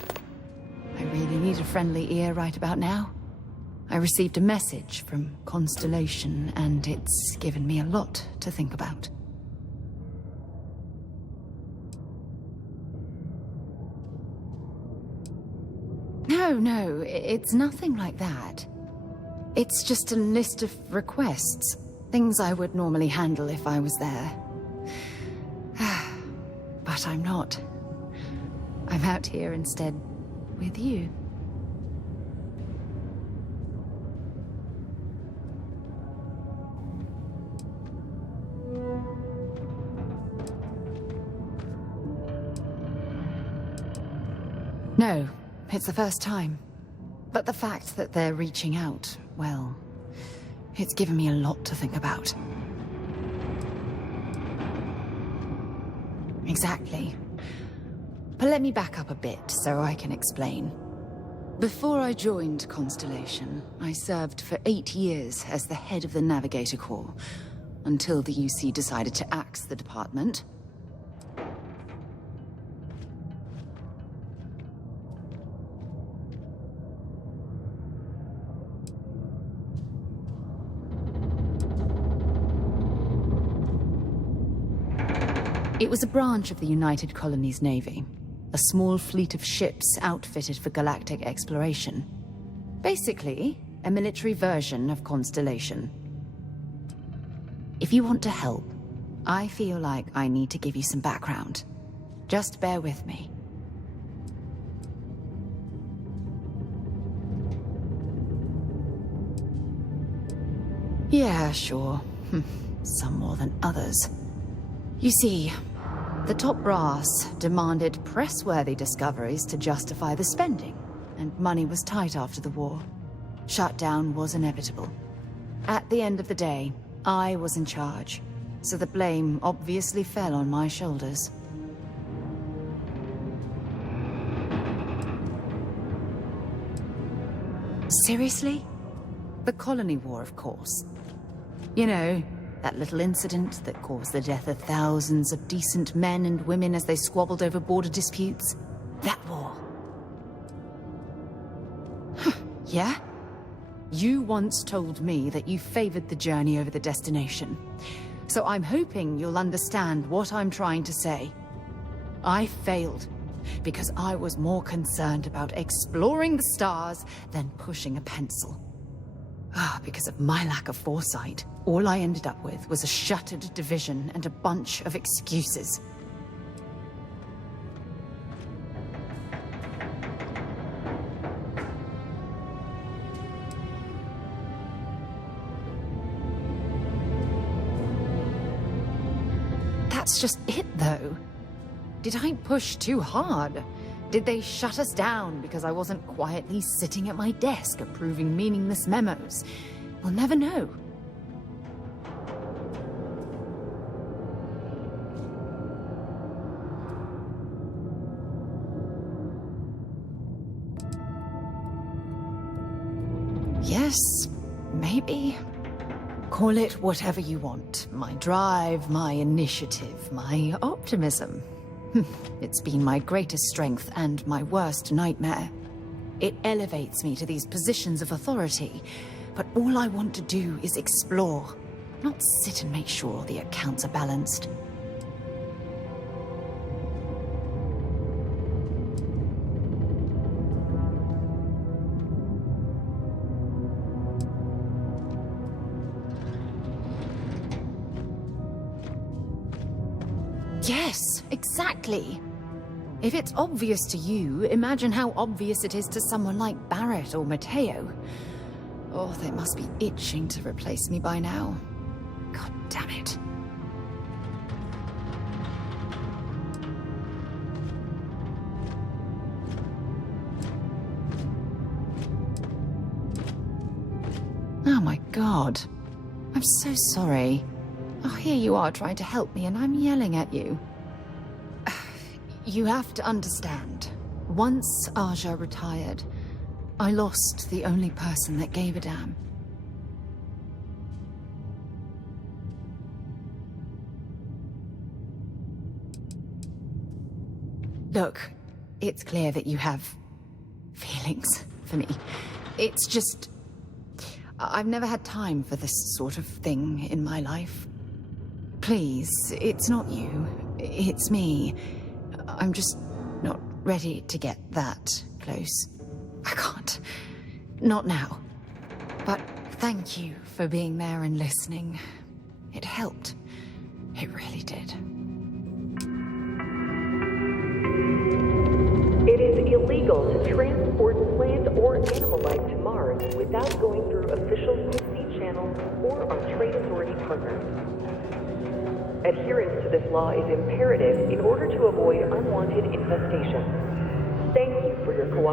really need a friendly ear right about now. I received a message from Constellation, and it's given me a lot to think about. No, it's nothing like that. It's just a list of requests. Things I would normally handle if I was there. But I'm not. I'm out here instead with you. No, it's the first time. But the fact that they're reaching out, well, it's given me a lot to think about. Exactly. But let me back up a bit so I can explain. Before I joined Constellation, I served for 8 years as the head of the Navigator Corps, until the UC decided to axe the department. It was a branch of the United Colonies Navy, a small fleet of ships outfitted for galactic exploration. Basically, a military version of Constellation. If you want to help, I feel like I need to give you some background. Just bear with me. Yeah, sure. Some more than others. You see, the top brass demanded press-worthy discoveries to justify the spending, and money was tight after the war. Shutdown was inevitable. At the end of the day, I was in charge, so the blame obviously fell on my shoulders. Seriously? The Colony War, of course. You know, that little incident that caused the death of thousands of decent men and women as they squabbled over border disputes. That war. Yeah? You once told me that you favored the journey over the destination. So I'm hoping you'll understand what I'm trying to say. I failed because I was more concerned about exploring the stars than pushing a pencil. Because of my lack of foresight, all I ended up with was a shattered division and a bunch of excuses. That's That's just it, though. Did I push too hard? Did they shut us down because I wasn't quietly sitting at my desk approving meaningless memos? We'll never know. Yes, maybe. Call it whatever you want. My drive, my initiative, my optimism. It's been my greatest strength and my worst nightmare. It elevates me to these positions of authority, but all I want to do is explore, not sit and make sure the accounts are balanced. Yes, exactly. If it's obvious to you, imagine how obvious it is to someone like Barrett or Mateo. Oh, they must be itching to replace me by now. God damn it. Oh my God. I'm so sorry. Oh, here you are trying to help me and I'm yelling at you. You have to understand. Once Aja retired, I lost the only person that gave a damn. Look, it's clear that you have feelings for me. It's just... I've never had time for this sort of thing in my life. Please, it's not you. It's me. I'm just not ready to get that close. I can't. Not now. But thank you for being there and listening. It helped. It really did. It is illegal to transport plant or animal life to Mars without going through official UC channels or our trade authority partners. Adherence to this law is imperative in order to avoid unwanted infestation. Thank you for your cooperation.